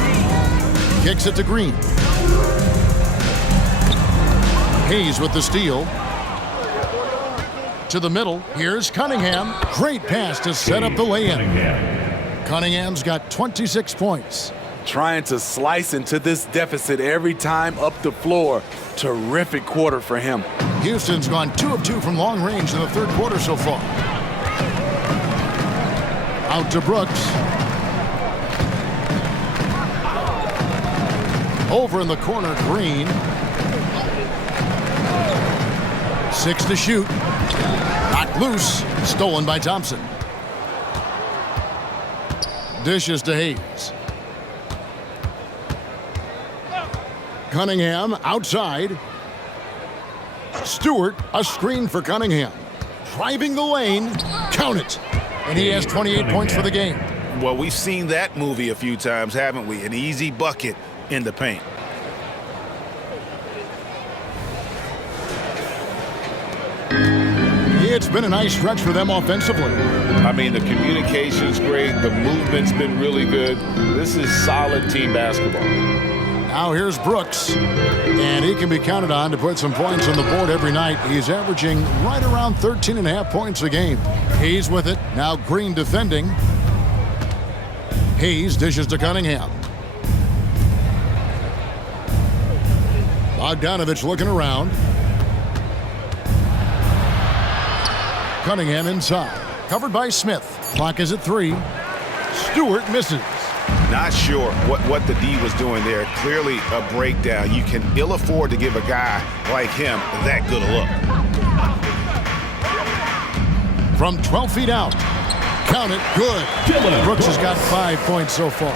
Kicks it to Green. Hayes with the steal. To the middle. Here's Cunningham. Great pass to set up the lay-in. Cunningham's got 26 points. Trying to slice into this deficit every time up the floor. Terrific quarter for him. Houston's gone 2 of 2 from long range in the third quarter so far. Out to Brooks. Over in the corner, Green. 6 to shoot. Knocked loose. Stolen by Thompson. Dishes to Hayes. Cunningham outside. Stewart, a screen for Cunningham. Driving the lane. Count it. And he has 28 points for the game. Well, we've seen that movie a few times, haven't we? An easy bucket in the paint. It's been a nice stretch for them offensively. I mean, the communication's great. The movement's been really good. This is solid team basketball. Now here's Brooks, and he can be counted on to put some points on the board every night. He's averaging right around 13.5 points a game. Hayes with it. Now Green defending. Hayes dishes to Cunningham. Bogdanovich looking around. Cunningham inside. Covered by Smith. Clock is at 3. Stewart misses. Not sure what the D was doing there. Clearly a breakdown. You can ill afford to give a guy like him that good a look. From 12 feet out. Count it. Good. Brooks has got 5 points so far.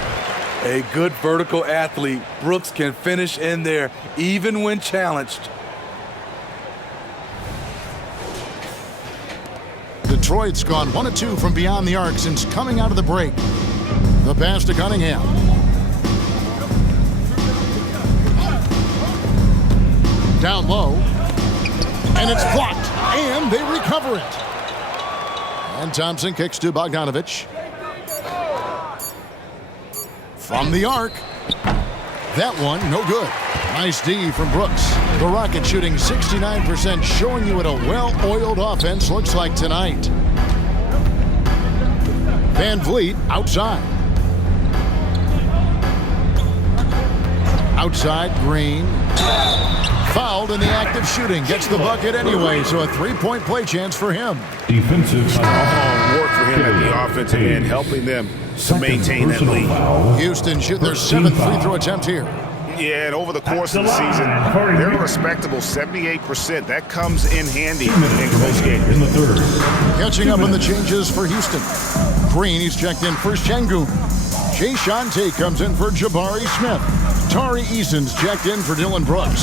A good vertical athlete. Brooks can finish in there even when challenged. Detroit's gone 1 of 2 from beyond the arc since coming out of the break. The pass to Cunningham. Down low. And it's blocked. And they recover it. And Thompson kicks to Bogdanovich. From the arc. That one, no good. Nice D from Brooks. The Rockets shooting 69%, showing you what a well-oiled offense looks like tonight. Van Vliet outside. Outside, Green. Fouled in the act of shooting. Gets the bucket anyway, so a 3-point play chance for him. Defensive foul. Work for him at the offensive end, helping them to maintain that lead. Houston shooting their 7th free throw attempt here. Yeah, and over the course of the season, they're a respectable 78%. That comes in handy in close games. In the third. Catching up on the changes for Houston. Green, he's checked in for Şengün. Jay Shante comes in for Jabari Smith. Tari Eason's checked in for Dylan Brooks.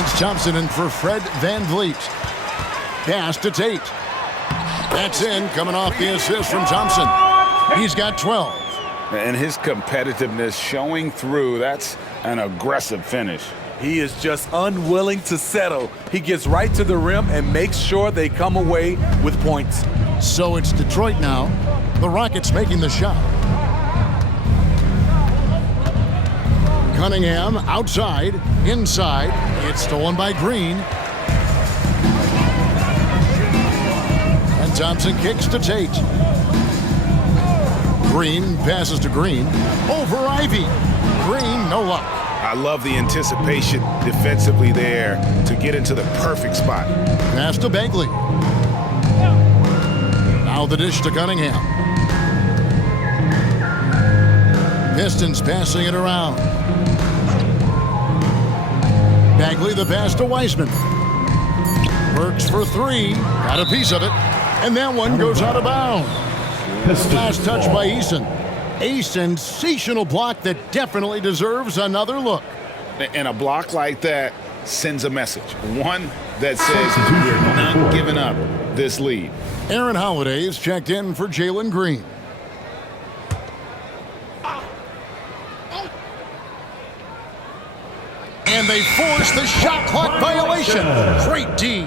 It's Thompson in for Fred Van Vliet. Pass to Tate. That's in, coming off the assist from Thompson. He's got 12. And his competitiveness showing through. That's an aggressive finish. He is just unwilling to settle. He gets right to the rim and makes sure they come away with points. So it's Detroit now. The Rockets making the shot. Cunningham outside, inside. It's stolen by Green. And Thompson kicks to Tate. Green passes to Green. Over Ivy. Green, no luck. I love the anticipation defensively there to get into the perfect spot. Pass to Bagley. Now the dish to Cunningham. Pistons passing it around. Bagley the pass to Wiseman. Works for three. Got a piece of it. And that one goes out of bounds. Last touch by Eason. A sensational block that definitely deserves another look. And a block like that sends a message. One that says we're not giving up this lead. Aaron Holiday is checked in for Jalen Green. And they force the shot clock violation. Great D.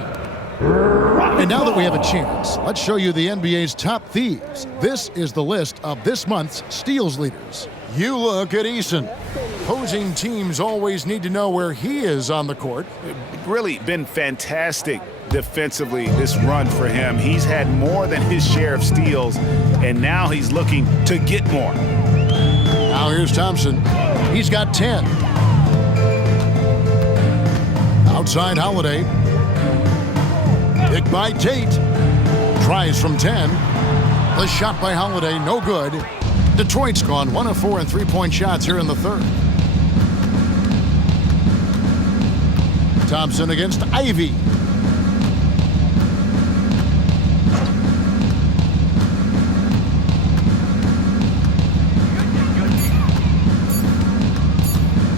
And now that we have a chance, let's show you the NBA's top thieves. This is the list of this month's steals leaders. You look at Eason. Opposing teams always need to know where he is on the court. Really been fantastic defensively this run for him. He's had more than his share of steals, and now he's looking to get more. Now here's Thompson. He's got 10. Outside Holiday. Picked by Tate. Tries from 10. The shot by Holiday, no good. Detroit's gone 1 of 4 in three-point shots here in the third. Thompson against Ivy.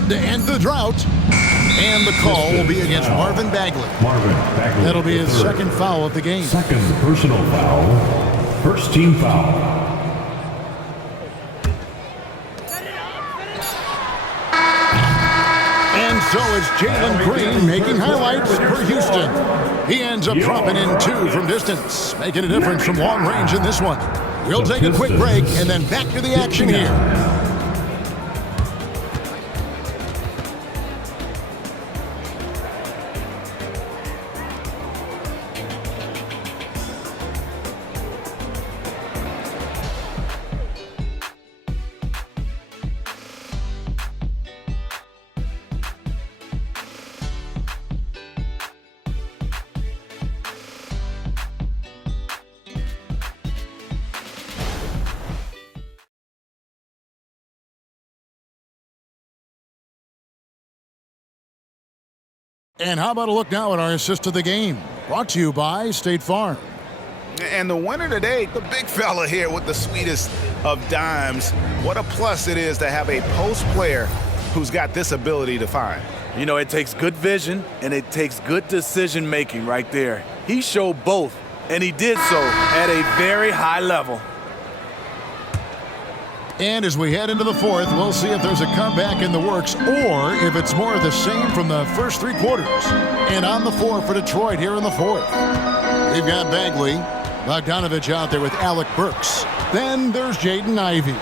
To end the drought. And the call will be against Marvin Bagley. That'll be his second foul of the game. Second personal foul. First team foul. And so it's Jalen Green making highlights for Houston. He ends up dropping in 2 from distance, making a difference from long range in this one. We'll take a quick break and then back to the action here. And how about a look now at our assist of the game? Brought to you by State Farm. And the winner today, the big fella here with the sweetest of dimes. What a plus it is to have a post player who's got this ability to find. You know, it takes good vision and it takes good decision making right there. He showed both, and he did so at a very high level. And as we head into the fourth, we'll see if there's a comeback in the works or if it's more of the same from the first 3 quarters. And on the floor for Detroit here in the fourth. We've got Bagley, Bogdanovich out there with Alec Burks. Then there's Jaden Ivey.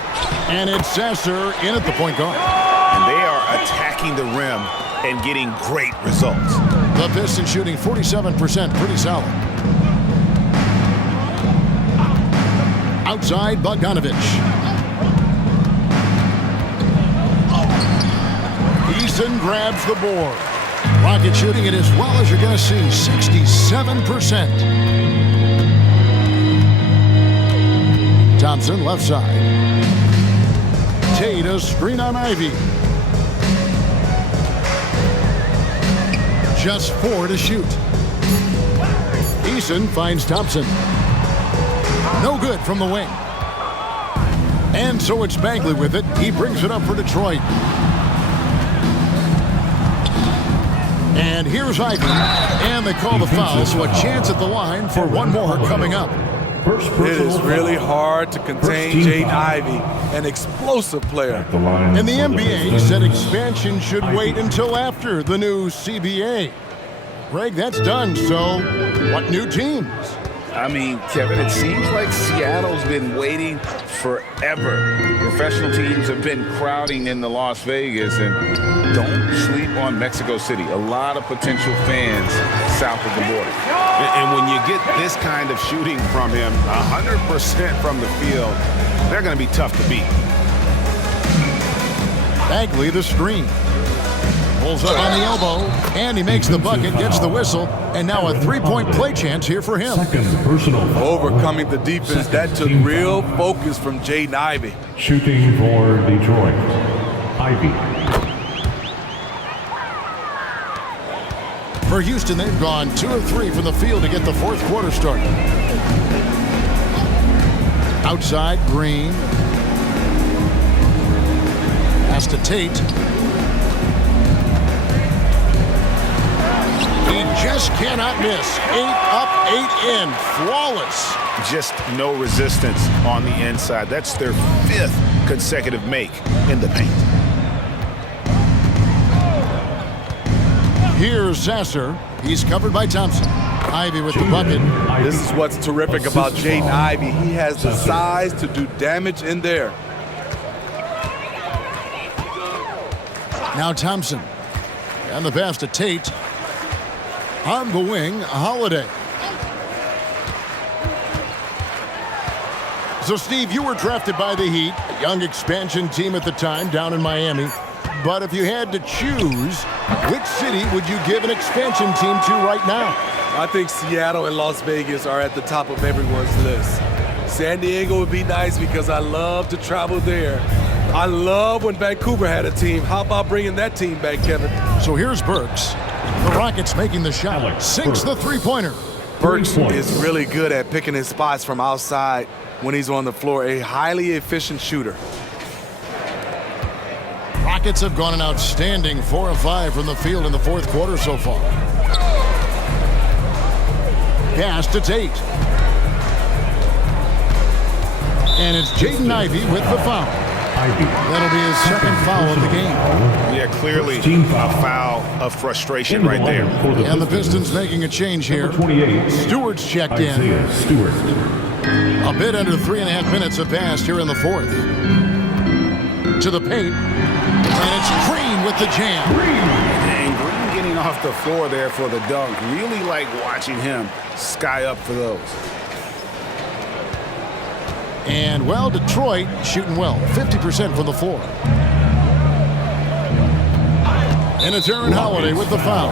And it's Sasser in at the point guard. And they are attacking the rim and getting great results. The Pistons shooting 47%, pretty solid. Outside, Bogdanovich. Eason grabs the board. Rocket shooting it as well as you're going to see, 67%. Thompson left side. Tate a screen on Ivy. Just 4 to shoot. Eason finds Thompson. No good from the wing. And so it's Bagley with it. He brings it up for Detroit. And here's Ivy. And they call the foul, so a chance at the line for one more coming up. It is really hard to contain Jaden Ivey, an explosive player. And the NBA said expansion should wait until after the new CBA. Greg, that's done, so what new teams? I mean, Kevin, it seems like Seattle's been waiting forever. Professional teams have been crowding into Las Vegas, and don't sleep on Mexico City. A lot of potential fans south of the border. And when you get this kind of shooting from him, 100% from the field, they're going to be tough to beat. Bagley the screen. Pulls up on the elbow, and he makes the bucket, gets the whistle, and now a three-point play chance here for him. Overcoming the defense, that took real focus from Jaden Ivey. Shooting for Detroit, Ivy. For Houston, they've gone 2 of 3 from the field to get the fourth quarter started. Outside, Green. Pass to Tate. He just cannot miss. 8 up, 8 in. Flawless. Just no resistance on the inside. That's their 5th consecutive make in the paint. Here's Sasser. He's covered by Thompson. Ivy with the bucket. This is what's terrific about Jaden Ivey. He has the size to do damage in there. Now Thompson. And the pass to Tate. On the wing, Holiday. So, Steve, you were drafted by the Heat, a young expansion team at the time down in Miami. But if you had to choose, which city would you give an expansion team to right now? I think Seattle and Las Vegas are at the top of everyone's list. San Diego would be nice because I love to travel there. I love when Vancouver had a team. How about bringing that team back, Kevin? So here's Burks. The Rockets making the shot. Sinks the three-pointer. Burks is really good at picking his spots from outside when he's on the floor. A highly efficient shooter. Rockets have gone an outstanding 4 of 5 from the field in the fourth quarter so far. Pass to Tate. And it's Jaden Ivey with the foul. That'll be his second foul of the game. Yeah, clearly a foul of frustration right there. And the Pistons making a change here. Stewart's checked in. A bit under 3.5 minutes have passed here in the fourth. To the paint. And it's Green with the jam. And Green getting off the floor there for the dunk. Really like watching him sky up for those. And, well, Detroit shooting well, 50% from the floor. And it's Aaron Holiday with the foul.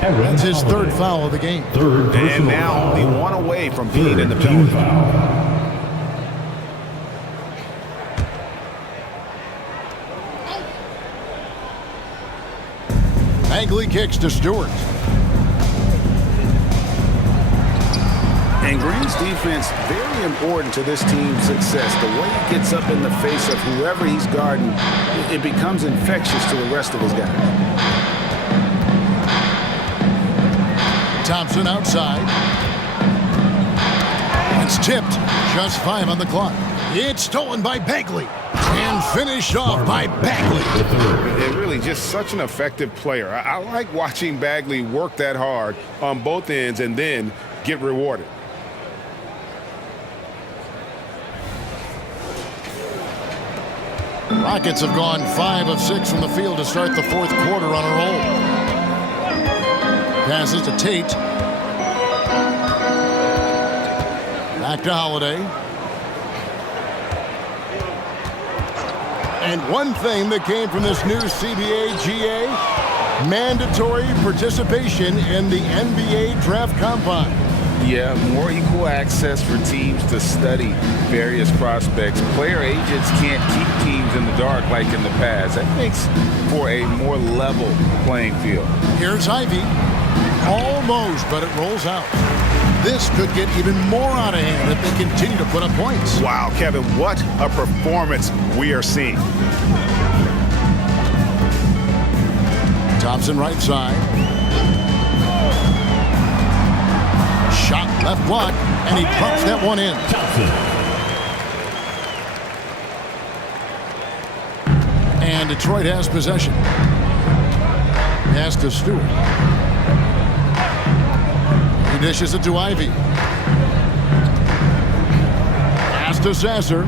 That's his third foul of the game. And now only one away from being in the penalty. Bagley kicks to Stewart. And Green's defense, very important to this team's success. The way he gets up in the face of whoever he's guarding, it becomes infectious to the rest of his guys. Thompson outside. It's tipped. Just 5 on the clock. It's stolen by Bagley. And finished off by Bagley. And really just such an effective player. I like watching Bagley work that hard on both ends and then get rewarded. Rockets have gone 5 of 6 from the field to start the fourth quarter on a roll. Passes to Tate. Back to Holiday. And one thing that came from this new CBA GA, mandatory participation in the NBA Draft Combine. Yeah, more equal access for teams to study various prospects. Player agents can't keep teams in the dark like in the past. That makes for a more level playing field. Here's Ivy. Almost, but it rolls out. This could get even more out of hand if they continue to put up points. Wow, Kevin, what a performance we are seeing. Thompson right side. Shot left block, and he drops that one in. And Detroit has possession. Pass to Stewart. He dishes it to Ivy. Pass to Sasser.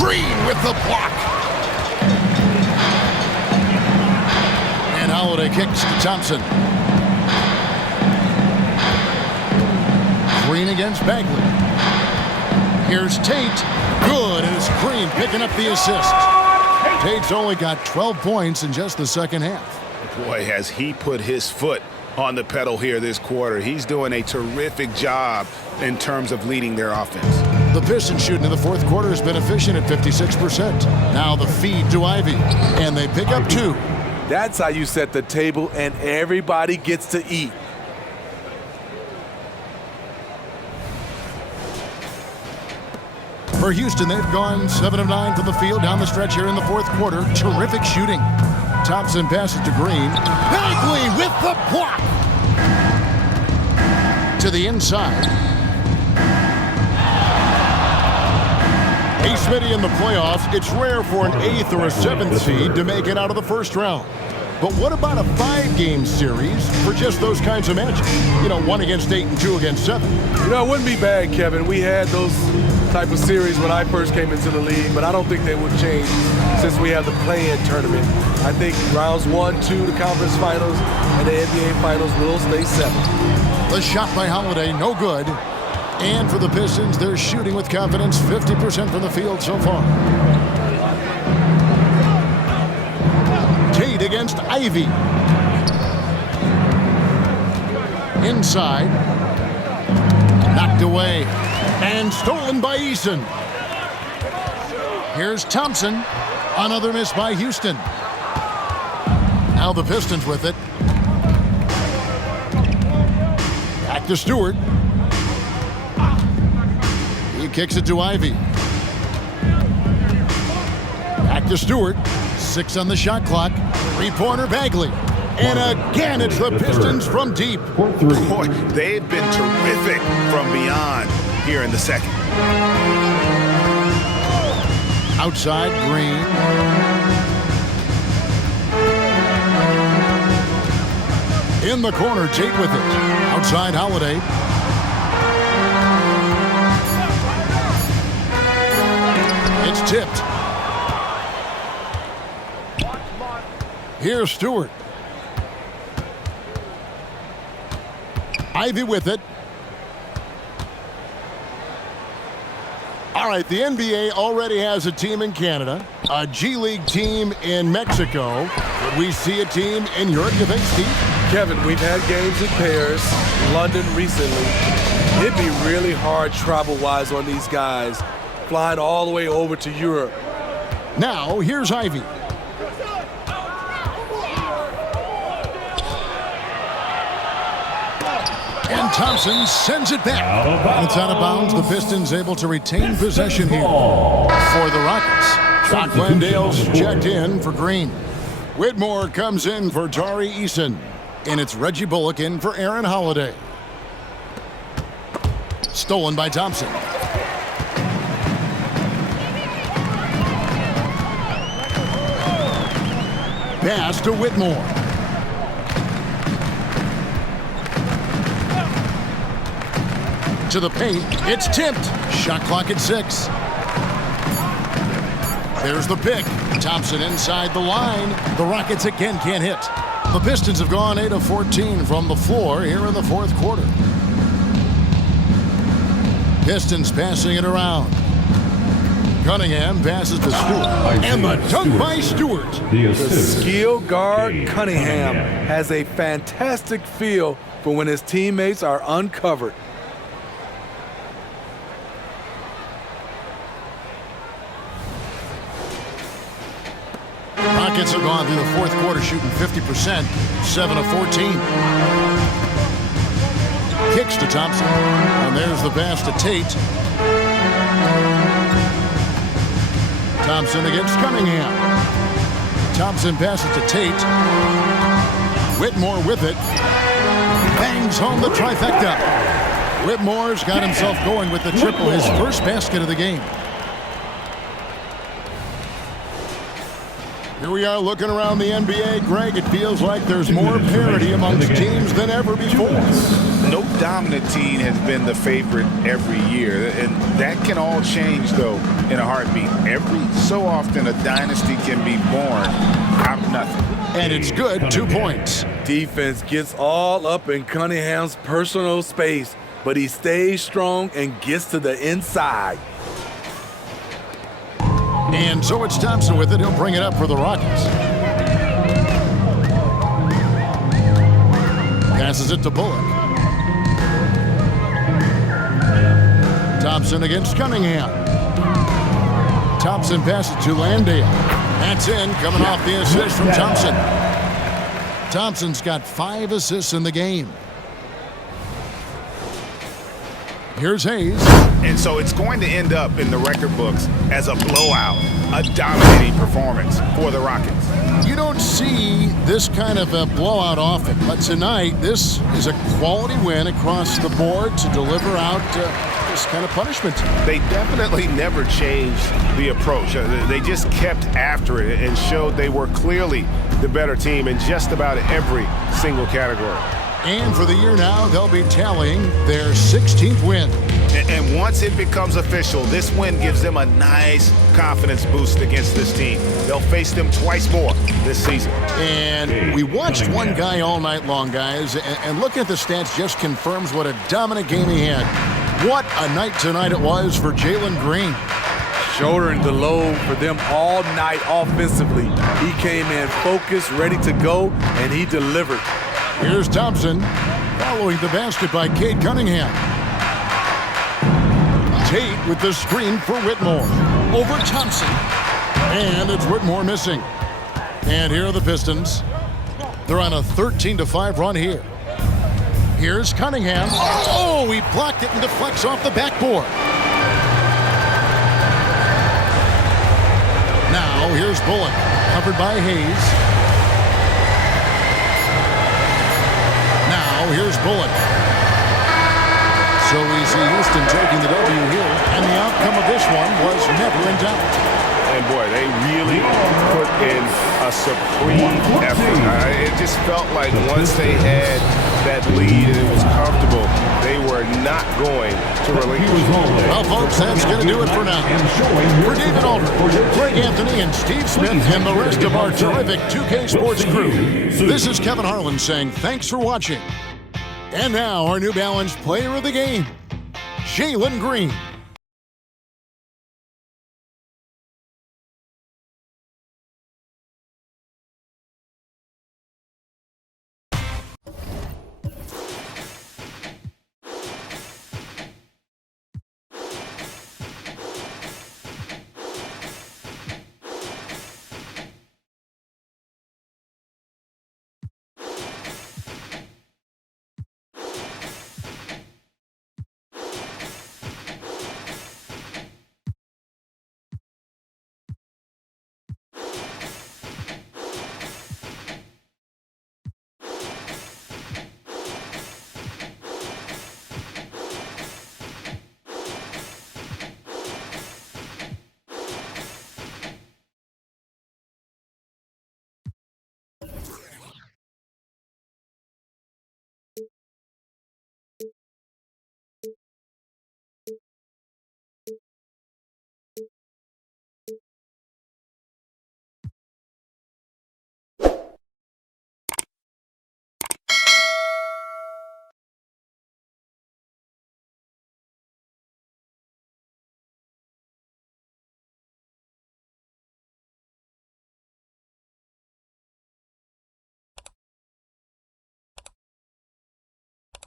Green with the block. And Holiday kicks to Thompson. Green against Bagley. Here's Tate. Good, and it's Green picking up the assist. Tate's only got 12 points in just the second half. Boy, has he put his foot on the pedal here this quarter. He's doing a terrific job in terms of leading their offense. The Pistons shooting in the fourth quarter has been efficient at 56%. Now the feed to Ivy, and they pick up 2. That's how you set the table, and everybody gets to eat. For Houston, they've gone 7 of 9 from the field down the stretch here in the fourth quarter. Terrific shooting. Thompson passes to Green. Bagley with the block. To the inside. Hey, Smitty, in the playoffs, it's rare for an 8th or a 7th seed to make it out of the first round. But what about a 5-game series for just those kinds of matches? You know, 1 against 8 and 2 against 7. You know, it wouldn't be bad, Kevin. We had those type of series when I first came into the league, but I don't think they would change since we have the play-in tournament. I think rounds 1, 2, the conference finals, and the NBA finals will stay 7. The shot by Holiday, no good. And for the Pistons, they're shooting with confidence, 50% from the field so far. Tate against Ivy. Inside. Knocked away. And stolen by Eason. Here's Thompson. Another miss by Houston. Now the Pistons with it. Back to Stewart. He kicks it to Ivy. Back to Stewart. 6 on the shot clock. 3-pointer Bagley. And again, it's the Pistons from deep. Boy, they've been terrific from beyond here in the second. Outside, Green. In the corner, Tate with it. Outside, Holiday. It's tipped. Here's Stewart. Ivy with it. All right, the NBA already has a team in Canada, a G League team in Mexico. Could we see a team in Europe, you think, Steve? Kevin, we've had games in Paris, London recently. It'd be really hard travel-wise on these guys, flying all the way over to Europe. Now, here's Ivy. And Thompson sends it back. It's out of bounds. The Pistons able to retain possession here for the Rockets. Doc Landale's checked in for Green. Whitmore comes in for Tari Eason. And it's Reggie Bullock in for Aaron Holiday. Stolen by Thompson. Pass to Whitmore. To the paint. It's tipped. Shot clock at 6. There's the pick. Thompson inside the line. The Rockets again can't hit. The Pistons have gone 8 of 14 from the floor here in the fourth quarter. Pistons passing it around. Cunningham passes to Stewart. And the dunk by Stewart. The skill guard Cunningham has a fantastic feel for when his teammates are uncovered. Rockets have gone through the fourth quarter shooting 50%, 7 of 14. Kicks to Thompson. And there's the pass to Tate. Thompson against Cunningham. Thompson passes to Tate. Whitmore with it. Bangs home the trifecta. Whitmore's got himself going with the triple, his first basket of the game. Here we are looking around the NBA. Greg, it feels like there's more parity amongst teams than ever before. No dominant team has been the favorite every year, and that can all change, though, in a heartbeat. Every so often, a dynasty can be born out of nothing. And it's good, 2 points. Defense gets all up in Cunningham's personal space, but he stays strong and gets to the inside. And so it's Thompson with it. He'll bring it up for the Rockets. Passes it to Bullock. Thompson against Cunningham. Thompson passes to Landale. That's in, coming off the assist from Thompson. Thompson's got 5 assists in the game. Here's Hayes. And so it's going to end up in the record books as a blowout, a dominating performance for the Rockets. You don't see this kind of a blowout often, but tonight this is a quality win across the board to deliver out this kind of punishment. They definitely never changed the approach. They just kept after it and showed they were clearly the better team in just about every single category. And for the year now, they'll be tallying their 16th win. And once it becomes official, this win gives them a nice confidence boost against this team. They'll face them twice more this season. And we watched one guy all night long, guys, and looking at the stats just confirms what a dominant game he had. What a night tonight it was for Jalen Green. Shouldering the load for them all night offensively. He came in focused, ready to go, and he delivered. Here's Thompson, following the basket by Cade Cunningham. Tate with the screen for Whitmore. Over Thompson. And it's Whitmore missing. And here are the Pistons. They're on a 13-5 run here. Here's Cunningham. Oh, he blocked it and deflects off the backboard. Now here's Bullock, covered by Hayes. Here's Bullock. So we see Houston taking the W here, and the outcome of this one was never in doubt. And boy, they really put in a supreme effort. It just felt like once they had that lead and it was comfortable, they were not going to relinquish. Well, folks, that's going to do it for now. For David Aldridge, Greg Anthony, and Steve Smith, and the rest of our terrific 2K Sports crew, this is Kevin Harlan saying thanks for watching. And now, our New Balance player of the game, Jalen Green.